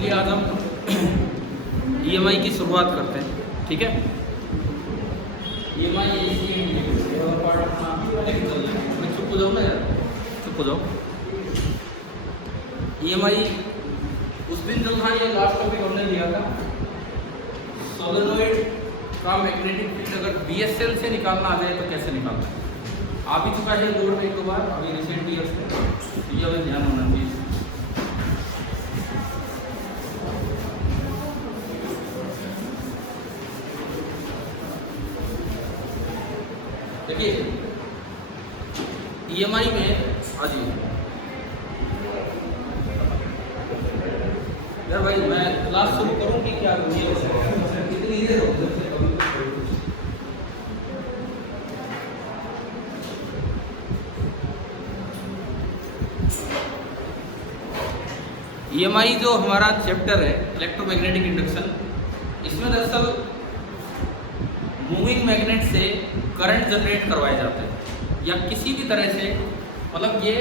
चलिए आज हम EMI की शुरुआत करते हैं, ठीक है। EMI चुप हो जाओ ना यार, चुप हो जाओ। EMI उस दिन जो था, ये लास्ट टॉपिक हमने लिया था, सोलेनोइड का मैग्नेटिक फील्ड अगर BSL से निकालना आ जाए तो कैसे निकालना है। आ भी चुका है बोर्ड में एक दो बार अभी रिसेंट ईयर्स में, ये हमें ध्यान होना चाहिए। देखिए EMI में आज यार भाई मैं क्लास शुरू करूं कि क्या करूं, इतनी देर हो गई। EMI जो हमारा चैप्टर है इलेक्ट्रोमैग्नेटिक इंडक्शन, इसमें दरअसल मूविंग मैग्नेट से करंट जनरेट करवाए जाते हैं या किसी भी तरह से, मतलब ये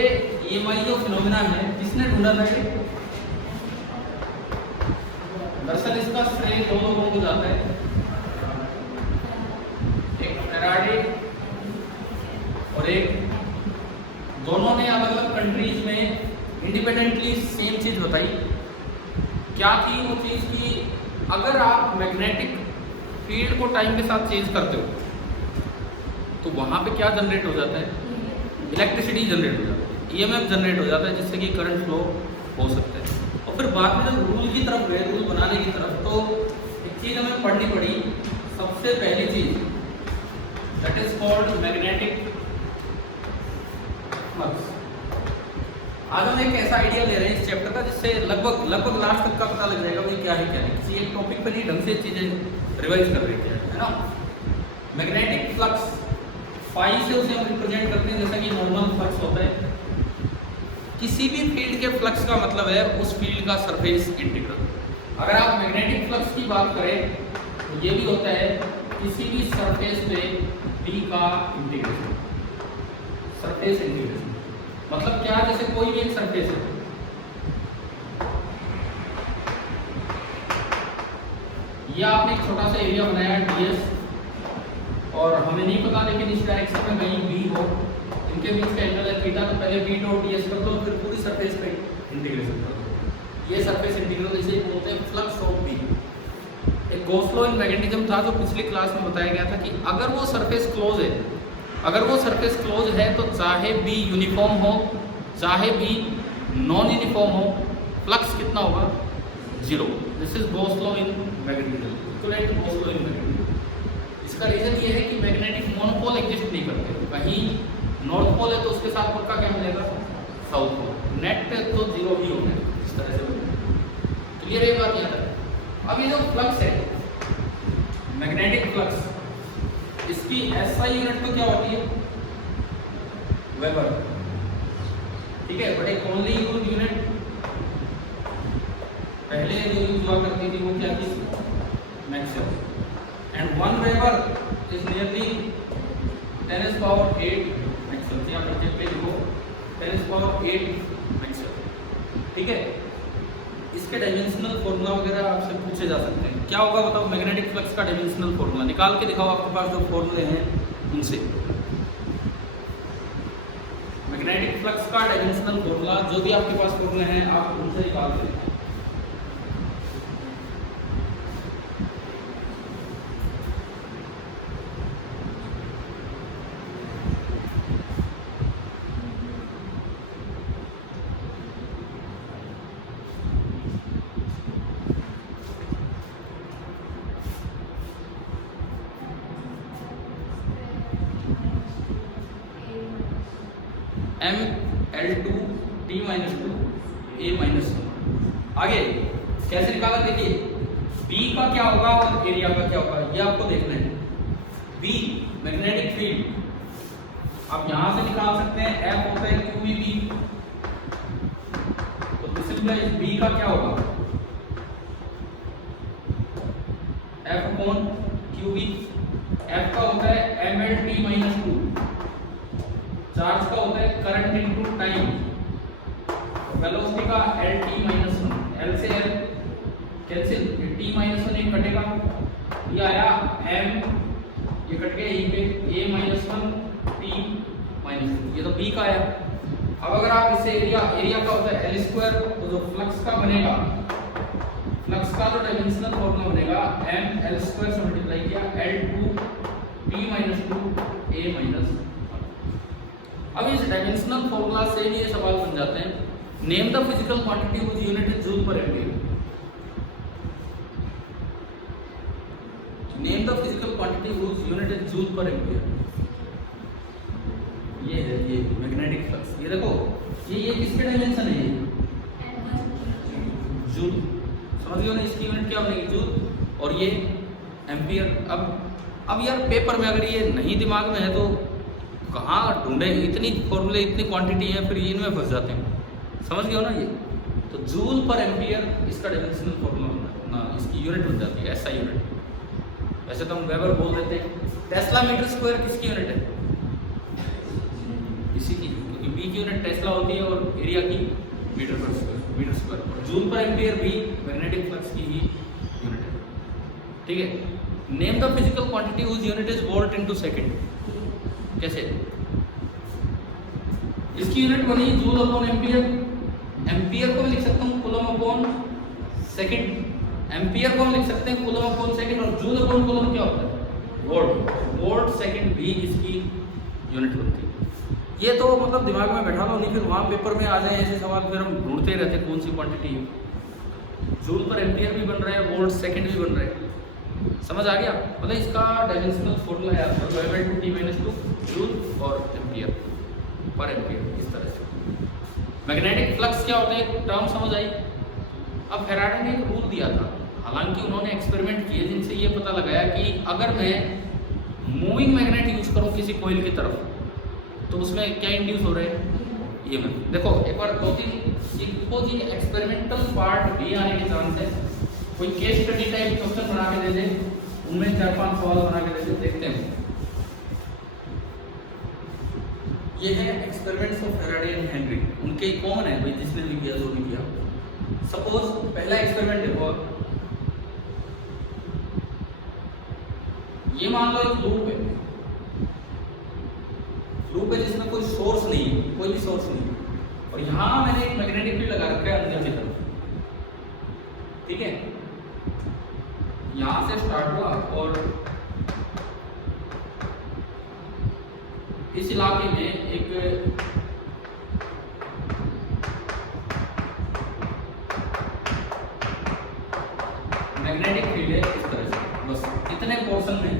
EMI जो फिनोमिना है किसने ढूंढा था, ये दरअसल इसका श्रेय दो लोगों को जाता है, एक फैराडे और एक, दोनों ने अलग अलग कंट्रीज में इंडिपेंडेंटली सेम चीज बताई। क्या थी वो चीज की, अगर आप मैग्नेटिक फील्ड को टाइम के साथ चेंज करते हो तो वहां पे क्या जनरेट हो जाता है, इलेक्ट्रिसिटी जनरेट हो जाता है, EMF जनरेट हो जाता है, जिससे कि करंट फ्लो हो सकता है। और फिर बाद में जब रूल की तरफ गए, रूल बनाने की तरफ, तो एक चीज हमें पढ़नी पड़ी, सबसे पहली चीज that is called magnetic flux. आज हम एक ऐसा आइडिया ले रहे हैं इस चैप्टर का जिससे लगभग लास्ट तक का पता लग जाएगा भाई क्या है क्या नहीं, किसी एक टॉपिक पर ही ढंग से चीजें रिवाइज कर रही है ना। मैग्नेटिक फ्लक्स फाई से उसे हम रिप्रेजेंट करते हैं, जैसा कि नॉर्मल फ्लक्स होता है। किसी भी फील्ड के फ्लक्स का मतलब है उस फील्ड का सरफेस इंटीग्रल। अगर आप मैग्नेटिक फ्लक्स की बात करें तो ये भी होता है किसी भी सरफेस पे B का इंटीग्रेशन, सरफेस इंटीग्रेशन। मतलब क्या, जैसे कोई भी एक सरफेस है, ये आपने एक छोटा सा एरिया बनाया DS और हमें नहीं पता लेकिन इस डायरेक्शन में कहीं B हो, इनके बीच का एंगल है थीटा, तो पहले B डॉट DS कर दो, फिर पूरी सरफेस पे इंटीग्रेशन कर दो। ये सरफेस इंटीग्रल इसे बोलते हैं फ्लक्स ऑफ B। एक गॉस लॉ इन मैग्नेटिज्म था जो पिछली क्लास में बताया गया था कि अगर वो सरफेस क्लोज है, अगर वो सरफेस क्लोज है तो चाहे B यूनिफॉर्म हो चाहे B नॉन यूनिफॉर्म हो, फ्लक्स कितना होगा, 0। This is Gauss law in magnetism, equivalent Gauss law in magnetism. इसका रीजन ये है कि मैग्नेटिक मोनोपोल एग्जिस्ट नहीं करते, कहीं नॉर्थ पोल है तो उसके साथ पक्का क्या मिलेगा, साउथ पोल, नेट पे तो 0 ही होगा, इस तरह से। क्लियर है बात याद है। अब ये जो फ्लक्स है मैग्नेटिक फ्लक्स, इसकी SI यूनिट तो क्या होती है, वेबर, ठीक है। बट एक ओनली यूज यूनिट पहले जो यूज हुआ करती थी वो क्या थी, Maxwell. And 1 weber is nearly 10⁸ Maxwell. यहाँ पे पे लिखो 10⁸ मैक्सवेल, ठीक है। इसके डायमेंशनल फॉर्मूला वगैरह आपसे पूछे जा सकते हैं। क्या होगा बताओ, मैग्नेटिक फ्लक्स का डायमेंशनल फॉर्मूला निकाल के दिखाओ, आपके पास जो फॉर्मूले हैं उनसे। मैग्नेटिक फ्लक्स का डायमेंशनल फॉर्मूला जो भी आपके पास फॉर्मूले हैं आप उनसे निकाल के दिखाओ। ML2 T-2 A-1। आगे कैसे निकाला, देखिए B का क्या होगा और एरिया का क्या होगा ये आपको देखना है। B मैग्नेटिक फील्ड आप यहां से निकाल सकते हैं, F होता है QVB, तो दिस इज B का क्या होगा, F/QV। F का होता है MLT-2, चार्ज का होता है करंट इनटू टाइम, वेलोसिटी का LT-1, L से L कैंसिल, ये t माइनस 1 एक कटेगा, ये आया m, ये कट गया यहीं पे a माइनस 1 t माइनस 2, ये तो b का आया। अब अगर आप इससे एरिया का होता है l स्क्वायर, तो जो फ्लक्स का बनेगा, फ्लक्स का जो डायमेंशनल फॉर्मूला बनेगा m l स्क्वायर से मल्टीप्लाई किया l2 t minus 2 a minus 1। अब इस डायमेंशनल फॉर्मूला से ये सवाल बन जाते हैं, name the physical quantity whose unit is joule per ampere. Name the physical quantity whose unit is joule per ampere. ये है ये मैग्नेटिक फ्लक्स, ये देखो ये किसके डायमेंशन है, ये जूल, समझ गए ना, इसकी यूनिट क्या बनेगी जूल, और ये एम्पीयर। अब यार पेपर में अगर ये नहीं दिमाग में है तो कहाँ ढूंढे, इतनी फॉर्मूले इतनी क्वांटिटी है, फिर इनमें फंस जाते हैं, समझ गए हो ना। ये तो जूल पर एम्पीयर इसका डायमेंशनल फॉर्मूला ना, इसकी यूनिट बन जाती है, ऐसा यूनिट। वैसे तो हम वेबर बोल देते हैं। टेस्ला मीटर स्क्वायर किसकी यूनिट है, इसी की, क्योंकि बी की यूनिट टेस्ला होती है और एरिया की मीटर स्क्वायर। और जूल पर एम्पीयर भी मैग्नेटिक फ्लक्स की ही यूनिट है, ठीक है। Name the physical quantity whose unit is volt into second. कैसे, इसकी यूनिट बनी जूल अपॉन एम्पीयर। एम्पीयर को भी लिख सकता हूँ कूलम अपॉन सेकंड, एम्पीयर को हम लिख सकते हैं कूलम अपॉन सेकंड, और जूल अपॉन कूलम क्या होता है, वोल्ट। वोल्ट सेकंड भी इसकी यूनिट बनती है। ये तो मतलब दिमाग में बैठा लो, नहीं फिर वहाँ पेपर में आ जाए ऐसे सवाल, फिर हम ढूंढते रहते कौन सी क्वांटिटी है। जूल पर एम्पीयर भी बन रहा है, वोल्ट सेकंड भी बन रहा है, समझ आ गया। मतलब इसका डायमेंशनल फॉर्मूला है आपका t माइनस 2 जूल और एम्पीयर पर एम्पीयर, इस तरह से। मैग्नेटिक फ्लक्स क्या होता है, टर्म समझ आई। अब फैराडे ने एक रूल दिया था, हालांकि उन्होंने एक्सपेरिमेंट किए जिनसे ये पता लगाया कि अगर मैं मूविंग मैग्नेट यूज करूँ किसी कॉइल की तरफ, तो उसमें क्या इंड्यूस हो रहा है, ये देखो एक बार 2-3 जी एक्सपेरिमेंटल पार्ट भी आने के चांस है। कोई केस स्टडी टाइप क्वेश्चन बना के दे दे, उनमें 4-5 सवाल बना के दे दे, देखते हैं। ये है experiments of Faraday and Henry, उनके कौन है भाई, जिसने भी किया जो भी किया। सपोज पहला एक्सपेरिमेंट देखो, ये मान लो एक लूप है, लूप है जिसमें कोई सोर्स नहीं है, कोई भी सोर्स नहीं है, और यहां मैंने एक मैग्नेटिक फील्ड लगा रखा है अंदर की तरफ, ठीक है। यहां से स्टार्ट हुआ और इस इलाके में एक मैग्नेटिक फील्ड है इस तरह से, बस इतने पोर्शन में,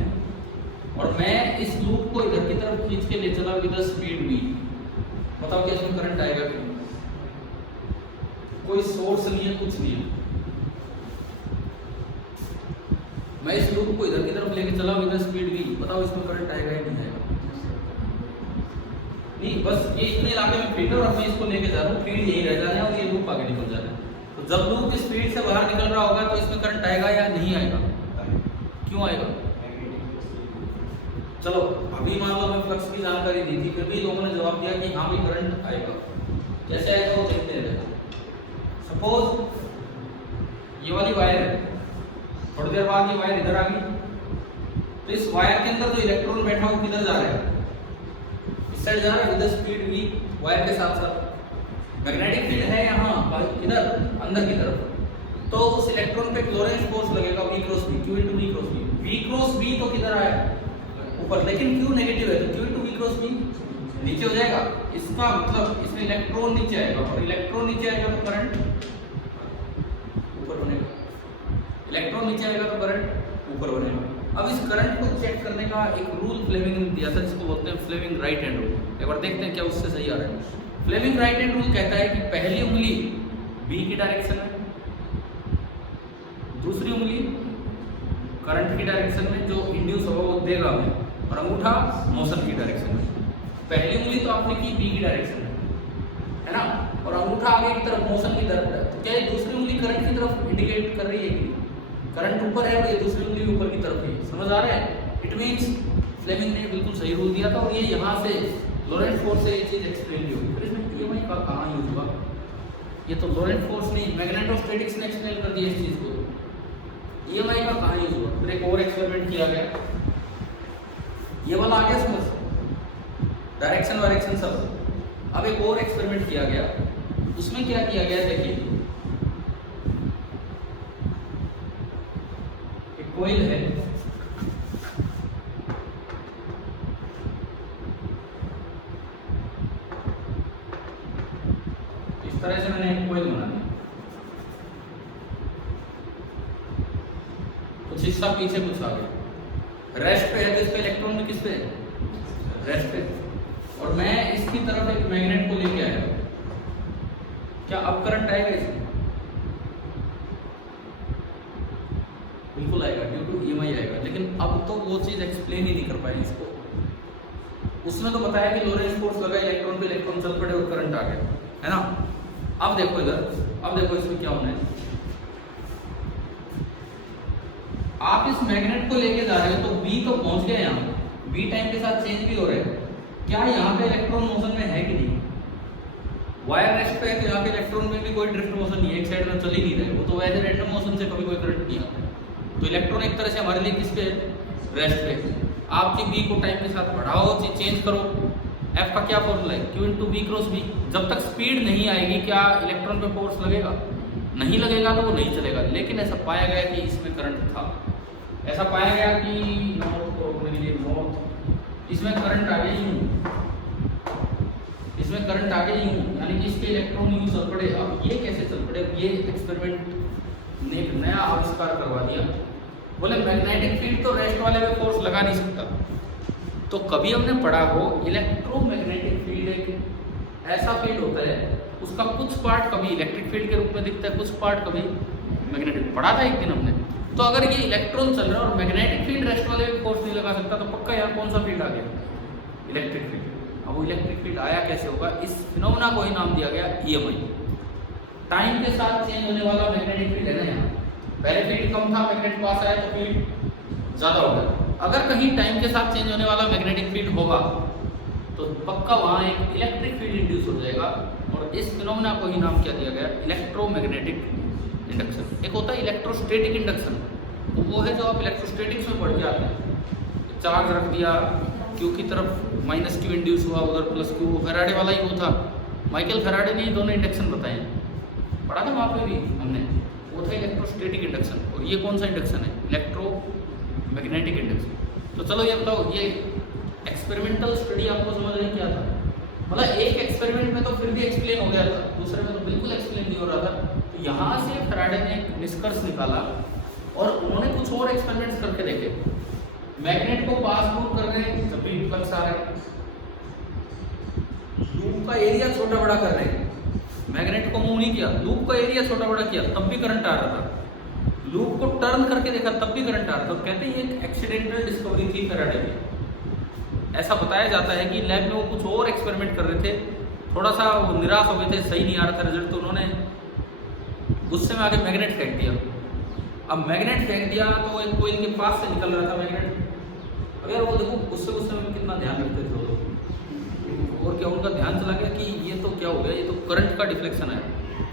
और मैं इस लूप को इधर की तरफ खींच के ले चला विद स्पीड v। बताओ क्या इसमें करंट आएगा क्यों, कोई सोर्स नहीं है, कुछ नहीं है। मैं इस लूप को इधर की तरफ लेके चला विद स्पीड v, बताओ इसमें करंट आएगा या नहीं आएगा, नहीं। बस ये इतने इलाके में फील्ड है और मैं इसको लेके जा रहा हूँ, फील्ड यही रह जाना है और ये लूप आगे निकल जाना है। तो जब लूप स्पीड से बाहर निकल रहा होगा तो इसमें करंट आएगा या नहीं आएगा, क्यों आएगा। चलो अभी मान लो मैं फ्लक्स की जानकारी दी थी, फिर भी लोगों ने जवाब दिया कि हाँ भी करंट आएगा। कैसे आएगा वो देखते हैं। सपोज ये वाली वायर है, थोड़ी देर बाद ये वायर इधर आ गई, तो इस वायर के अंदर जो इलेक्ट्रॉन बैठा वो किधर जा रहा है, इस साइड जा रहा है विद स्पीड v, वायर के साथ साथ। मैग्नेटिक फील्ड है यहाँ इधर अंदर की तरफ, तो उस इलेक्ट्रॉन पे क्लोरेंस फोर्स लगेगा v cross v, q into v cross v। v cross v तो किधर आया ऊपर, लेकिन q नेगेटिव है तो q into v cross v नीचे हो जाएगा। इसका मतलब इसमें इलेक्ट्रॉन नीचे आएगा, और इलेक्ट्रॉन नीचे आएगा तो करंट ऊपर बनेगा, इलेक्ट्रॉन नीचे आएगा तो करंट ऊपर बनेगा। अब इस करंट को चेक करने का एक रूल फ्लेमिंग ने दिया था, जिसको बोलते हैं फ्लेमिंग राइट हैंड रूल। एक बार देखते हैं क्या उससे सही आ रहा है। फ्लेमिंग राइट हैंड रूल कहता है कि पहली उंगली b की डायरेक्शन में, दूसरी उंगली करंट की डायरेक्शन में जो इंड्यूस होगा वो देगा हमें, और अंगूठा मोशन की डायरेक्शन में। पहली उंगली तो आपने की b की डायरेक्शन में, है ना, और अंगूठा आगे की तरफ मोशन की तरफ है। तो क्या ये दूसरी उंगली करंट की तरफ इंडिकेट कर रही है कि करंट ऊपर है, और ये दूसरी उंगली ऊपर की तरफ है, समझ आ रहा है। इट मींस फ्लेमिंग ने बिल्कुल सही रूल दिया था, और ये यहाँ से लॉरेंट फोर्स से ये चीज एक्सप्लेन हुई। फिर इसमें QMI का कहाँ यूज हुआ, ये तो लोरेंट फोर्स नहीं, मैग्नेटोस्टैटिक्स ने एक्सप्लेन कर दिया इस चीज को। ईएमआई का कहाँ यूज हुआ? फिर एक और एक्सपेरिमेंट किया गया, ये वाला आ गया समझ, डायरेक्शन वायरेक्शन सब। अब एक और एक्सपेरिमेंट किया गया, उसमें क्या किया गया देखिए, एक कोयल है, इस तरह से मैंने एक कोयल बना दिया, कुछ हिस्सा पीछे कुछ आगे, रेस्ट पे है तो इस पे इलेक्ट्रॉन भी किस पे है? रेस्ट पे। और मैं इसकी तरफ एक मैग्नेट को लेके आया, क्या अब करंट आएगा इसमें? बिल्कुल आएगा, ड्यू टू ईएमआई आएगा। लेकिन अब तो वो चीज एक्सप्लेन ही नहीं कर पाई इसको। उसने तो बताया कि लोरेंट्ज फोर्स लगा, इलेक्ट्रॉन पे इलेक्ट्रॉन चल पड़े और करंट आ गया, है ना। अब देखो इधर, अब देखो इसमें क्या होना है। आप इस मैग्नेट को लेके जा रहे हो तो बी तो पहुंच गया यहाँ, बी टाइम के साथ चेंज भी हो रहा है। क्या यहाँ पे इलेक्ट्रॉन मोशन में है कि नहीं? वायर रेस्ट पे है तो यहाँ के इलेक्ट्रॉन में भी कोई ड्रिफ्ट मोशन नहीं है, एक साइड में चल ही नहीं रहे, वो तो वैसे रैंडम मोशन से कभी कोई करंट नहीं आता। तो इलेक्ट्रॉन एक तरह से हमारे लिए किस पे? रेस्ट पे। आपकी बी को टाइम के साथ बढ़ाओ, चेंज करो, एफ का क्या फॉर्मूला है? Q into B cross B. जब तक स्पीड नहीं आएगी क्या इलेक्ट्रॉन पे फोर्स लगेगा? नहीं लगेगा तो वो नहीं चलेगा। लेकिन ऐसा पाया गया कि इसमें करंट था, ऐसा पाया गया कि नॉर्थ को रोकने के लिए नॉर्थ, इसमें करंट आ गया यूं, इसमें करंट आ गया यूं, यानी कि इसके इलेक्ट्रॉन यूं चल पड़े। अब ये कैसे चल पड़े? ये एक्सपेरिमेंट ने एक नया आविष्कार करवा दिया। बोले मैग्नेटिक फील्ड तो रेस्ट वाले में फोर्स लगा नहीं सकता। तो कभी हमने पढ़ा हो इलेक्ट्रोमैग्नेटिक फील्ड एक ऐसा फील्ड होता है, उसका कुछ पार्ट कभी इलेक्ट्रिक फील्ड के रूप में दिखता है, कुछ पार्ट कभी मैग्नेटिक। पढ़ा था एक दिन हमने। तो अगर ये इलेक्ट्रॉन चल रहा है और मैग्नेटिक फील्ड रेस्ट वाले में फोर्स नहीं लगा सकता, तो पक्का यहाँ कौन सा फील्ड आ गया? Electric field. अब वो इलेक्ट्रिक फील्ड आया कैसे होगा? इस फिनोमेना को ही नाम दिया गया ईएमआई। टाइम के साथ चेंज होने वाला मैग्नेटिक फील्ड है ना। यहाँ पहले फील्ड कम था, मैग्नेट पास आया तो फील्ड ज्यादा हो गया। अगर कहीं टाइम के साथ चेंज होने वाला मैग्नेटिक फील्ड होगा तो पक्का वहाँ एक इलेक्ट्रिक फील्ड इंड्यूस हो जाएगा। और इस फिनोमेना को ही नाम क्या दिया गया? Electromagnetic induction. एक होता है इलेक्ट्रोस्टैटिक इंडक्शन, तो वो है जो आप इलेक्ट्रोस्टैटिक्स में पढ़ के आते हैं। चार्ज रख दिया, क्यू की तरफ माइनस क्यू इंड्यूस हुआ, उधर प्लस क्यू, फैराडे वाला ही वो था। माइकल फैराडे ने दोनों इंडक्शन बताए, पढ़ा था वहाँ पे भी हमने। वो था इलेक्ट्रोस्टैटिक इंडक्शन। और ये कौन सा इंडक्शन है? Electromagnetic induction. तो चलो ये बताओ, ये एक्सपेरिमेंटल स्टडी आपको समझ रहे क्या था? मतलब एक एक्सपेरिमेंट में तो फिर भी एक्सप्लेन हो गया था, दूसरे में तो बिल्कुल एक्सप्लेन नहीं हो रहा था। तो यहाँ से फैराडे ने एक निष्कर्ष निकाला और उन्होंने कुछ और एक्सपेरिमेंट्स करके देखे। मैग्नेट को पास थ्रू कर रहे हैं, जब भी फ्लक्स आ रहा है, लूप का एरिया छोटा बड़ा कर रहे हैं। मैग्नेट को मूव नहीं किया, लूप का एरिया छोटा बड़ा किया, तब भी करंट आ रहा था। लूप को टर्न करके देखा, तब भी करंट आ रहा था। तो कहते हैं ये एक्सीडेंटल डिस्कवरी थी फैराडे की। ऐसा बताया जाता है कि लैब में वो कुछ और एक्सपेरिमेंट कर रहे थे, थोड़ा सा वो निराश हो गए थे, सही नहीं आ रहा था रिजल्ट, तो उन्होंने गुस्से में आके मैग्नेट फेंक दिया। अब मैग्नेट फेंक दिया तो एक कोयल के पास से निकल रहा था मैग्नेट। अगर वो देखो गुस्से में कितना ध्यान रखते थे वो, और क्या उनका ध्यान चला गया कि ये तो क्या हो गया, ये तो करंट का डिफ्लेक्शन है।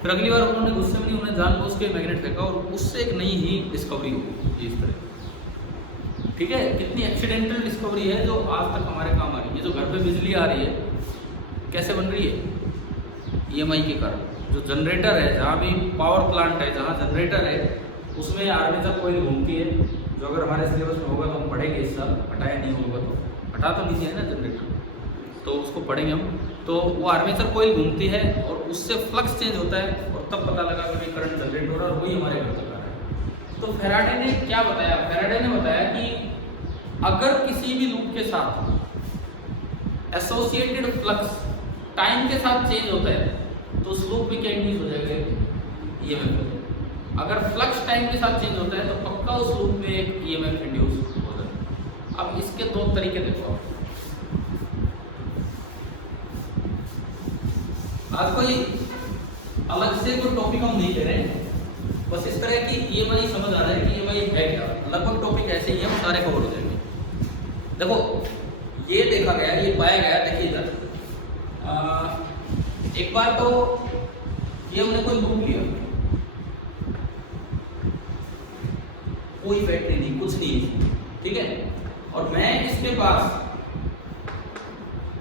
फिर अगली बार उन्होंने गुस्से में नहीं, उन्होंने जानबूझ के मैग्नेट फेंका और उससे एक नई ही डिस्कवरी हुई इस तरह। ठीक है, कितनी एक्सीडेंटल डिस्कवरी है जो आज तक हमारे काम आ रही है। जो घर पे बिजली आ रही है कैसे बन रही है? ईएमआई के कारण। जो जनरेटर है, जहाँ भी पावर प्लांट है, जहाँ जनरेटर है, उसमें आर्मेचर कॉइल घूमती है। जो अगर हमारे सिलेबस में होगा तो हम पढ़ेंगे इस साल, हटाया नहीं होगा तो हटा तो लीजिए ना जनरेटर, तो उसको पढ़ेंगे हम। तो वो आर्मेचर कॉइल घूमती है और उससे फ्लक्स चेंज होता है और तब पता लगा कि करंट जनरेट हो रहा है और वही हमारे घर तक आ रहा है। तो फैराडे ने क्या बताया? फैराडे ने बताया कि अगर किसी भी लूप के साथ एसोसिएटेड फ्लक्स टाइम के साथ चेंज होता है तो उस लूप में क्या इंड्यूस हो जाएगा? ईएमएफ। अगर फ्लक्स टाइम के साथ चेंज होता है तो पक्का उस लूप में एक ईएमएफ इंड्यूस होता है। अब इसके दो तरीके देखो। आज कोई अलग से कोई टॉपिक हम नहीं ले रहे हैं, बस इस तरह की ईएमआई समझ आ रहा है कि ईएमआई है क्या। लगभग टॉपिक ऐसे ही हम सारे कवर हो जाएंगे। देखो ये देखा गया, ये पाया गया, देखिए इधर एक बार तो ये हमने कोई लूप लिया, कोई बैटरी नहीं, कुछ नहीं है, ठीक है। और मैं इसके पास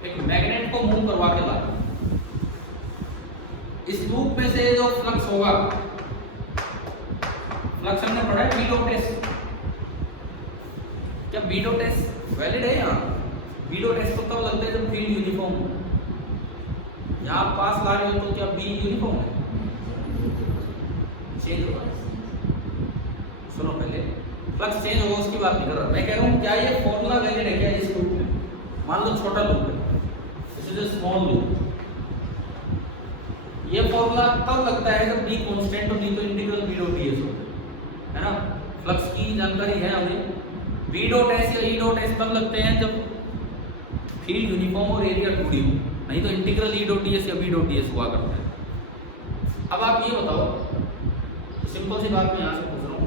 एक मैग्नेट को मूव करवा के ला रहा हूं। इस लूप में से जो फ्लक्स होगा, फ्लक्स हमने पढ़ा है बी डॉट एस। क्या बी डॉट एस वैलिड है? यहाँ बी डॉट एस को तब लगता है जब फील्ड यूनिफॉर्म हो। यहाँ पास ला रहे हो तो क्या बी यूनिफॉर्म है? चेंज होगा। सुनो, पहले फ्लक्स चेंज होगा उसकी बात नहीं कर रहा मैं, कह रहा हूँ क्या ये फॉर्मूला वैलिड है क्या इस लूप में? मान लो छोटा लूप है, this is a small loop. ये फॉर्मूला तब लगता है जब बी कांस्टेंट हो, नहीं तो इंटीग्रल बी डॉट डीएस हो, है ना। फ्लक्स की जानकारी है हमें, बी डॉट एस या ई डॉट एस तब लगते हैं जब फील्ड यूनिफॉर्म और एरिया 2D हो, नहीं तो इंटीग्रल ई डॉट डीएस या बी डॉट डीएस हुआ करता है। अब आप ये बताओ, सिंपल सी बात मैं यहाँ से पूछ रहा हूँ,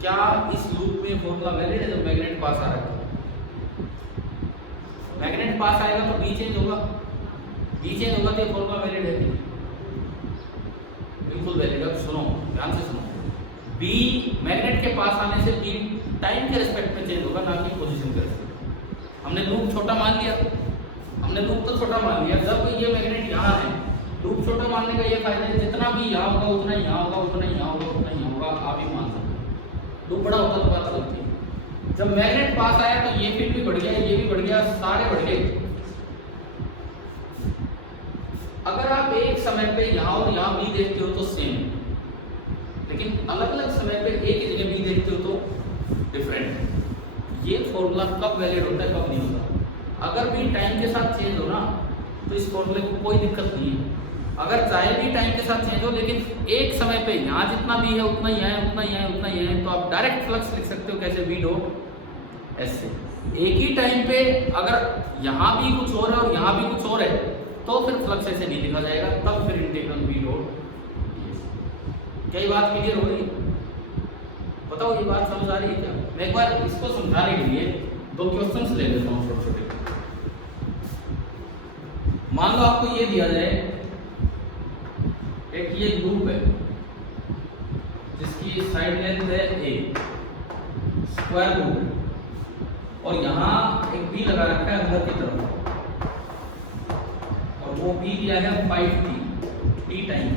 क्या इस लूप में फॉर्मूला वैलिड है जब मैग्नेट पास आ रहा है? मैग्नेट पास आएगा तो बी चेंज होगा, बी चेंज होगा तो फॉर्मूला वैलिड है? बिल्कुल वैलिड है। सुनो, ध्यान से सुनो, बी मैग्नेट के पास आने से बी टाइम के रिस्पेक्ट में चेंज होगा, ना कि पोजीशन के रिस्पेक्ट। हमने लूप छोटा मान लिया, हमने लूप तो छोटा मान लिया। जब ये मैग्नेट यहाँ है, लूप छोटा मानने का ये फायदा है, जितना भी यहाँ होगा उतना यहाँ होगा, उतना यहाँ होगा, उतना यहाँ होगा, आप ही मान सकते। लूप बड़ा होता तो बात चलती है। जब मैग्नेट पास आया तो ये फील्ड भी बढ़ गया, ये भी बढ़ गया, सारे बढ़ गए। अगर आप एक समय पे यहाँ और यहाँ बी देखते हो तो सेम, लेकिन अलग अलग समय पे एक ही जगह बी देखते हो तो डिफरेंट है। ये फॉर्मूला कब वैलिड होता है, कब नहीं होता? अगर भी टाइम के साथ चेंज हो ना तो इस फॉर्मूले को कोई दिक्कत नहीं है। अगर चाहे भी टाइम के साथ चेंज हो, लेकिन एक समय पे यहाँ जितना भी है उतना ही है, उतना ही है, उतना ही है, तो आप डायरेक्ट फ्लक्स लिख सकते हो कैसे? बी डॉट एस से। एक ही टाइम पे अगर यहाँ भी कुछ और है और यहाँ भी कुछ और है तो फिर फ्लक्स ऐसे नहीं लिखा जाएगा, तब फिर इंटीग्रल बी डॉट। क्या ये बात क्लियर हो रही है? बताओ ये बात समझ आ रही है क्या? मैं एक बार इसको समझाने के लिए दो क्वेश्चंस ले लेता हूँ छोटे छोटे। मान लो आपको ये दिया जाए, एक ये लूप है जिसकी साइड लेंथ है a, स्क्वायर लूप है, और यहाँ एक बी लगा रखा है अंदर की तरफ, और वो बी दिया है 5t टाइम।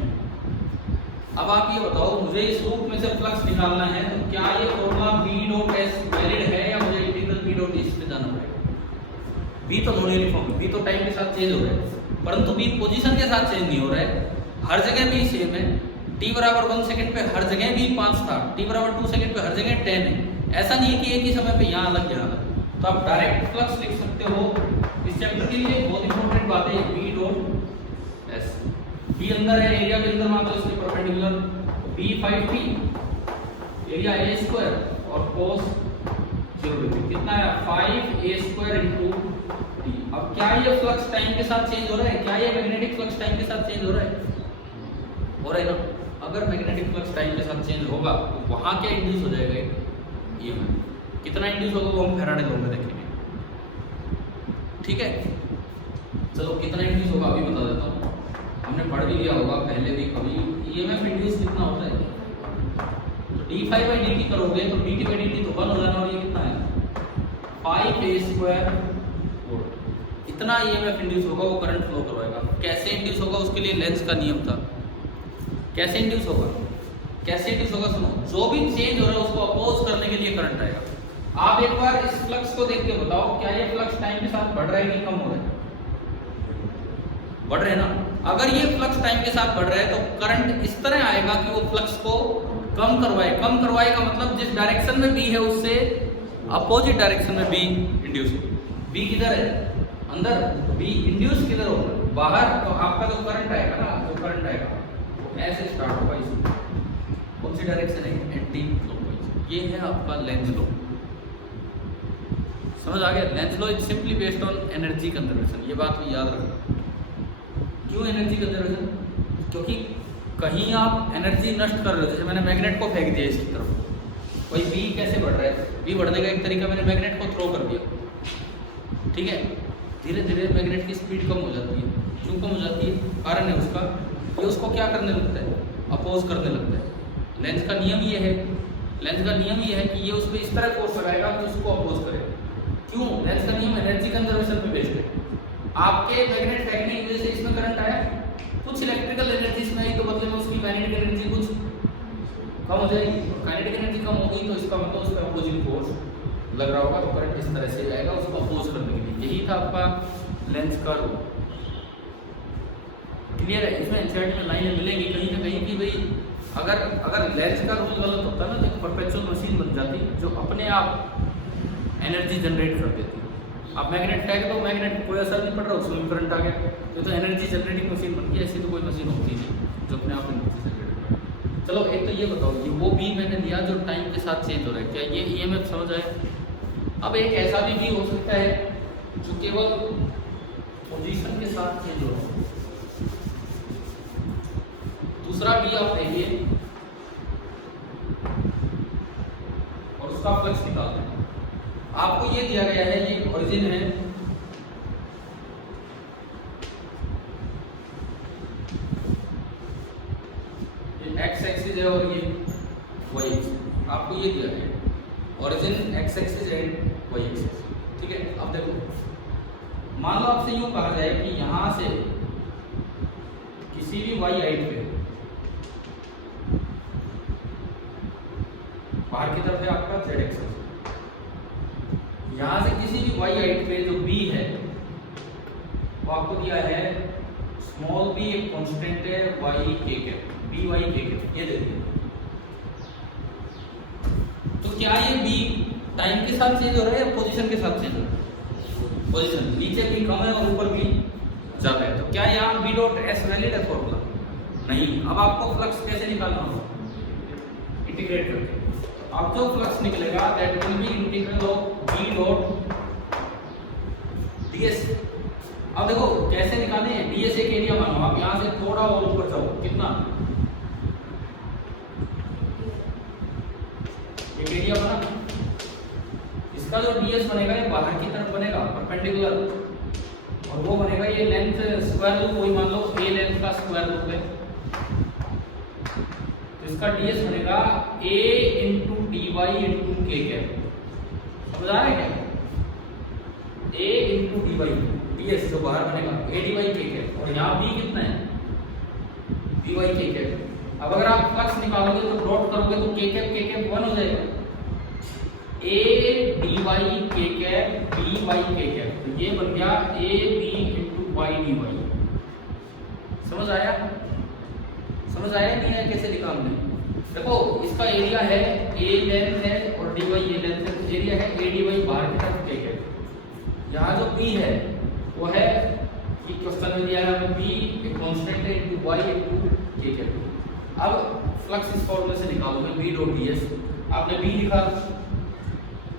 अब आप ये बताओ, मुझे इस लूप में से फ्लक्स निकालना है, तो क्या ये formula B dot S valid है या मुझे इंटीग्रल बी डॉट एस पे जाना पड़ेगा? बी तो नॉन यूनिफॉर्म है, बी तो टाइम के साथ चेंज हो रहा है, परंतु बी पोजीशन के साथ चेंज नहीं हो रहा है। हर जगह भी सेम है, t बराबर 1 सेकंड पे हर जगह भी 5 था, t बराबर 2 सेकंड पे हर जगह 10 है। ऐसा नहीं है कि एक ही समय पे यहाँ अलग यहाँ अलग। तो आप डायरेक्ट फ्लक्स लिख सकते हो। इस चैप्टर के लिए बहुत इंपॉर्टेंट बात है बी डॉट एस। बी अंदर है, एरिया के अंदर मान लो इसके perpendicular B 5t, area a square और cos 0 डिग्री कितना है 5a स्क्वायर इनटू t। अब क्या ये फ्लक्स टाइम के साथ चेंज हो रहा है? क्या ये मैग्नेटिक फ्लक्स टाइम के साथ चेंज हो रहा है? हो रहा है ना। अगर मैग्नेटिक फ्लक्स टाइम के साथ चेंज होगा तो वहां क्या इंड्यूस हो जाएगा? ईएमएफ। कितना इंड्यूस होगा वो हम फैराडे लॉ में देखेंगे, ठीक है। चलो कितना इंड्यूस होगा अभी बता देता हूँ, हमने पढ़ भी लिया होगा पहले भी कभी। ईएमएफ इंड्यूस कितना होता है? तो d5/dt करोगे तो dt/dt तो 1 हो जाना, और ये कितना है 5a स्क्वायर वोल्ट। इतना ईएमएफ इंड्यूस होगा, वो करंट फ्लो करवाएगा। कैसे इंड्यूस होगा? उसके लिए लेंज का नियम था। कैसे इंड्यूस होगा? कैसे इंड्यूस होगा? सुनो, जो भी चेंज हो रहा है उसको अपोज करने के लिए करंट आएगा। आप एक बार इस फ्लक्स को देख के बताओ, क्या ये फ्लक्स टाइम के साथ बढ़ रहा है कि कम हो रहा है? बढ़ रहा है ना। अगर ये फ्लक्स टाइम के साथ बढ़ रहा है तो करंट इस तरह आएगा कि वो फ्लक्स को कम करवाए। कम करवाएगा मतलब जिस डायरेक्शन में बी है उससे अपोजिट डायरेक्शन में बी इंड्यूस हो। बी किधर है? अंदर। बी इंड्यूस किधर होगा? बाहर। तो आपका जो करंट आएगा ना, जो करंट आएगा ऐसे स्टार्ट होगा। इसमें कौन सी डायरेक्शन है? Anti clockwise. ये है आपका लेंज लॉ। समझ आ गया? Lenz law is simply based on energy conservation. ये बात भी याद रखना। क्यों एनर्जी कंजर्वेशन? क्योंकि कहीं आप एनर्जी नष्ट कर रहे हो। जैसे मैंने मैग्नेट को फेंक दिया इसकी तरफ, कोई बी कैसे बढ़ रहा है? बी बढ़ने का एक तरीका, मैंने मैग्नेट को थ्रो कर दिया, ठीक है। धीरे धीरे मैग्नेट की स्पीड कम हो जाती है। क्यों कम हो जाती है? कारण है उसका ये उसको क्या करने लगता है, अपोज करने लगता है। लेंस का नियम ये है, लेंस का नियम ये है कि ये उस पर इस तरह फोर्स लगाएगा कि उसको अपोज करे। क्यों? लेंस का नियम एनर्जी कंजर्वेशन पे बेस्ड है। आपके मैग्नेट फेंकने की वजह से इसमें करंट आया, कुछ इलेक्ट्रिकल एनर्जी इसमें आई तो बदले में उसकी मैग्नेटिक एनर्जी कुछ कम हो जाएगी। काइनेटिक एनर्जी कम होगी तो इसका मतलब उस पर अपोजिंग फोर्स लग रहा होगा, तो करंट इस तरह से जाएगा उसको अपोज करने के लिए। यही था आपका लेंस का रूल। क्लियर है? इसमें एनसीईआरटी में लाइनें मिलेंगी कहीं ना कहीं कि भाई अगर लेंस का रूल गलत होता ना तो एक परपेचुअल मशीन बन जाती जो अपने आप एनर्जी जनरेट कर देती। आप मैग्नेट फेंक दो, मैग्नेट कोई असर नहीं पड़ रहा, उसमें करंट आ गया, तो एनर्जी जनरेटिंग मशीन बन गई। ऐसी तो कोई मशीन होती नहीं जो अपने आप एनर्जी जनरेट करे। चलो एक तो ये बताओ, ये वो बी मैंने लिया जो टाइम के साथ चेंज हो रहा है, क्या ये ईएमएफ समझ आए? अब एक ऐसा भी हो सकता है जो केवल पोजीशन के साथ चेंज हो रहा है। दूसरा भी आप देखिए और उसका फ्लक्स निकालते हैं। आपको ये दिया गया है, ये ओरिजिन है, ये एक्स एक्सिस है और ये वाई एक्सिस। आपको ये दिया गया है origin X axis and Y axis. ठीक है, अब देखो मान लो आपसे यूं कहा जाए कि यहां से किसी भी वाई हाइट पे बाहर की तरफ है आपका जेड एक्सिस, यहां से किसी भी वाई हाइट पे जो बी है वो आपको दिया है स्मॉल बी, एक कांस्टेंट है Y K cap, B Y K cap, ये दे दिया। तो क्या ये बी टाइम के साथ चेंज हो रहा है या पोजीशन के साथ चेंज हो रहा है? पोजीशन, नीचे बी कम है और ऊपर बी ज्यादा है, तो क्या यहाँ बी डॉट एस वैलिड है फॉर्मूला? नहीं। अब आपको फ्लक्स कैसे निकालना होगा? इंटीग्रेट करके अब जो फ्लक्स निकलेगा that will be integral of B dot DS. अब देखो कैसे निकालने हैं, डीएस एक एरिया मानो, आप यहां से थोड़ा और ऊपर जाओ, कितना एक एरिया बना, इसका जो डीएस बनेगा ये बाहर की तरफ बनेगा परपेंडिकुलर, और वो बनेगा ये लेंथ स्क्वायर रूट, वही मान लो ए लेंथ का स्क्वायर रूट है, तो इसका डीएस बनेगा a into D Y into K cap. समझ आ रहा है क्या? a into D Y, DS जो बाहर बनेगा a D Y K cap, और यहाँ b कितना है? D Y K cap. अब अगर आप फ्लक्स निकालोगे तो डॉट करोगे तो के कैप 1 हो जाएगा, a D Y K cap D Y K cap, तो ये बन गया a b into Y D Y. समझ आया? समझ आया नहीं है कैसे निकालना है? देखो इसका एरिया है ए लेंथ है और डी वाई ए लेंथ है, एरिया है ए डी वाई बाहर की तरफ के है। यहाँ जो बी है वो है कि क्वेश्चन में दिया है हमें बी एक कांस्टेंट है इनटू वाई इनटू के है। अब फ्लक्स इस फॉर्मूले से निकालोगे बी डॉट डीएस, आपने बी लिखा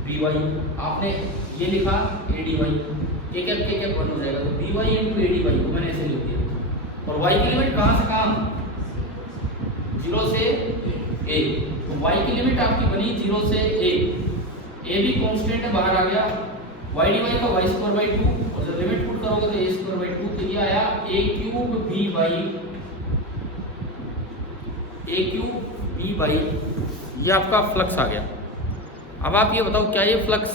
बी वाई, आपने ये लिखा A D Y, K cap 1 हो जाएगा, तो B Y into A D Y को मैंने ऐसे लिख दिया। और वाई की लिमिट कहाँ से कहाँ? 0 से a, तो y की लिमिट आपकी बनी 0 से a भी कांस्टेंट है बाहर आ गया, y dy का y स्क्वायर बाई 2, और जब लिमिट पुट करोगे तो a स्क्वायर बाई 2, तो ये आया a क्यूब b बाई, ये आपका फ्लक्स आ गया। अब आप ये बताओ क्या ये फ्लक्स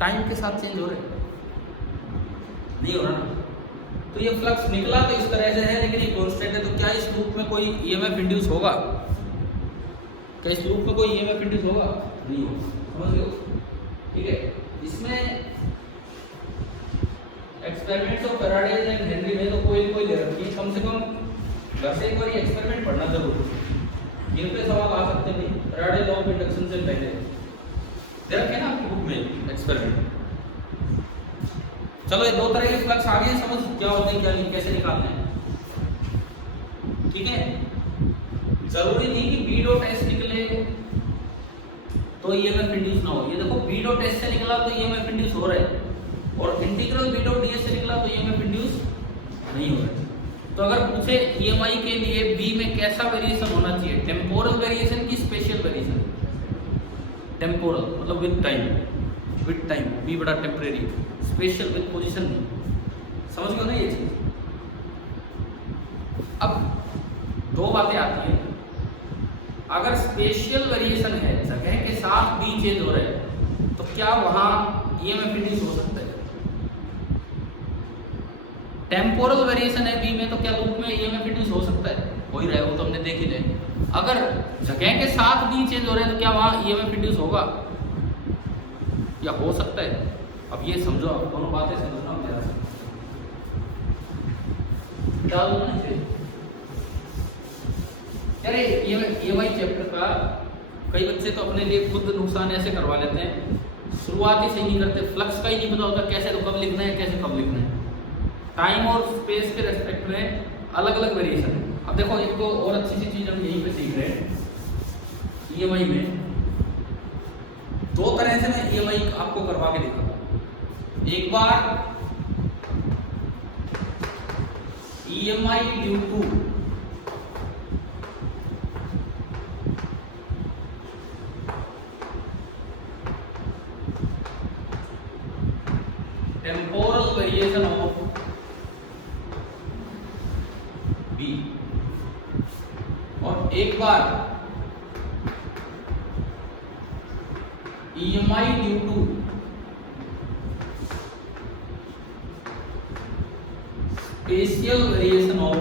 टाइम के साथ चेंज हो रहा है? नहीं हो रहा ना। तो ये फ्लक्स निकला तो इस तरह से है, लेकिन ये कांस्टेंट है, तो क्या इस लूप में कोई ईएमएफ इंड्यूस होगा? क्या इस लूप में कोई ईएमएफ इंड्यूस होगा? नहीं होगा। समझ लो, ठीक है। इसमें experiments of Faraday and Henry में तो कोई ले रखी है, कम से कम घर से एक बार एक्सपेरिमेंट पढ़ना जरूर, इन पे सवाल आ सकते नहीं। फैराडे लॉ ऑफ इंडक्शन से पहले दे रखे ना आपकी बुक में एक्सपेरिमेंट। चलो ये दो तरह के फ्लक्स आ गए, समझ क्या होते हैं क्या नहीं, कैसे निकालना है, ठीक है। जरूरी नहीं कि बी डॉट एस निकले तो ईएमएफ इंड्यूस ना हो। ये देखो बी डॉट एस से निकला तो ईएमएफ इंड्यूस हो रहा है, और इंटीग्रल बी डॉट डीएस से निकला तो ईएमएफ इंड्यूस नहीं हो रहा है। तो अगर पूछे ईएमआई के लिए बी में कैसा वेरिएशन होना चाहिए, टेम्पोरल वेरिएशन की स्पेशल वेरिएशन? टेम्पोरल मतलब विद टाइम, बी बड़ा टेम्परेरी, स्पेशल विद पोजीशन नहीं। समझ गए ना ये चीज? अब दो बातें आती हैं। अगर स्पेशियल वेरिएशन है, जगह के साथ बी चेंज हो रहा है, तो क्या वहां ईएमएफ इंड्यूस हो सकता है? टेम्पोरल वेरिएशन है बी में, तो क्या लूप में ईएमएफ इंड्यूस हो सकता है? हो ही रहा है, वो तो हमने देख ही लिया। अगर जगह के साथ बी चेंज हो रहे हैं, तो क्या वहां ईएमएफ इंड्यूस होगा या हो सकता है? अब ये समझो, आप दोनों बातें समझना मेरा अरे ईएमआई चैप्टर का कई बच्चे तो अपने लिए खुद नुकसान ऐसे करवा लेते हैं, शुरुआत ही सही नहीं करते, फ्लक्स का ही नहीं पता होता कैसे तो कब लिखना है, कैसे कब लिखना है। टाइम और स्पेस के रेस्पेक्ट में अलग अलग वेरिएशन है। अब देखो, इनको और अच्छी सी चीज हम यहीं पे सीख रहे हैं। ईएमआई में दो तरह से मैं ईएमआई आपको करवा के दिखाऊंगा। एक बार EMI due to temporal variation of B, और एक बार EMI due to spatial variation of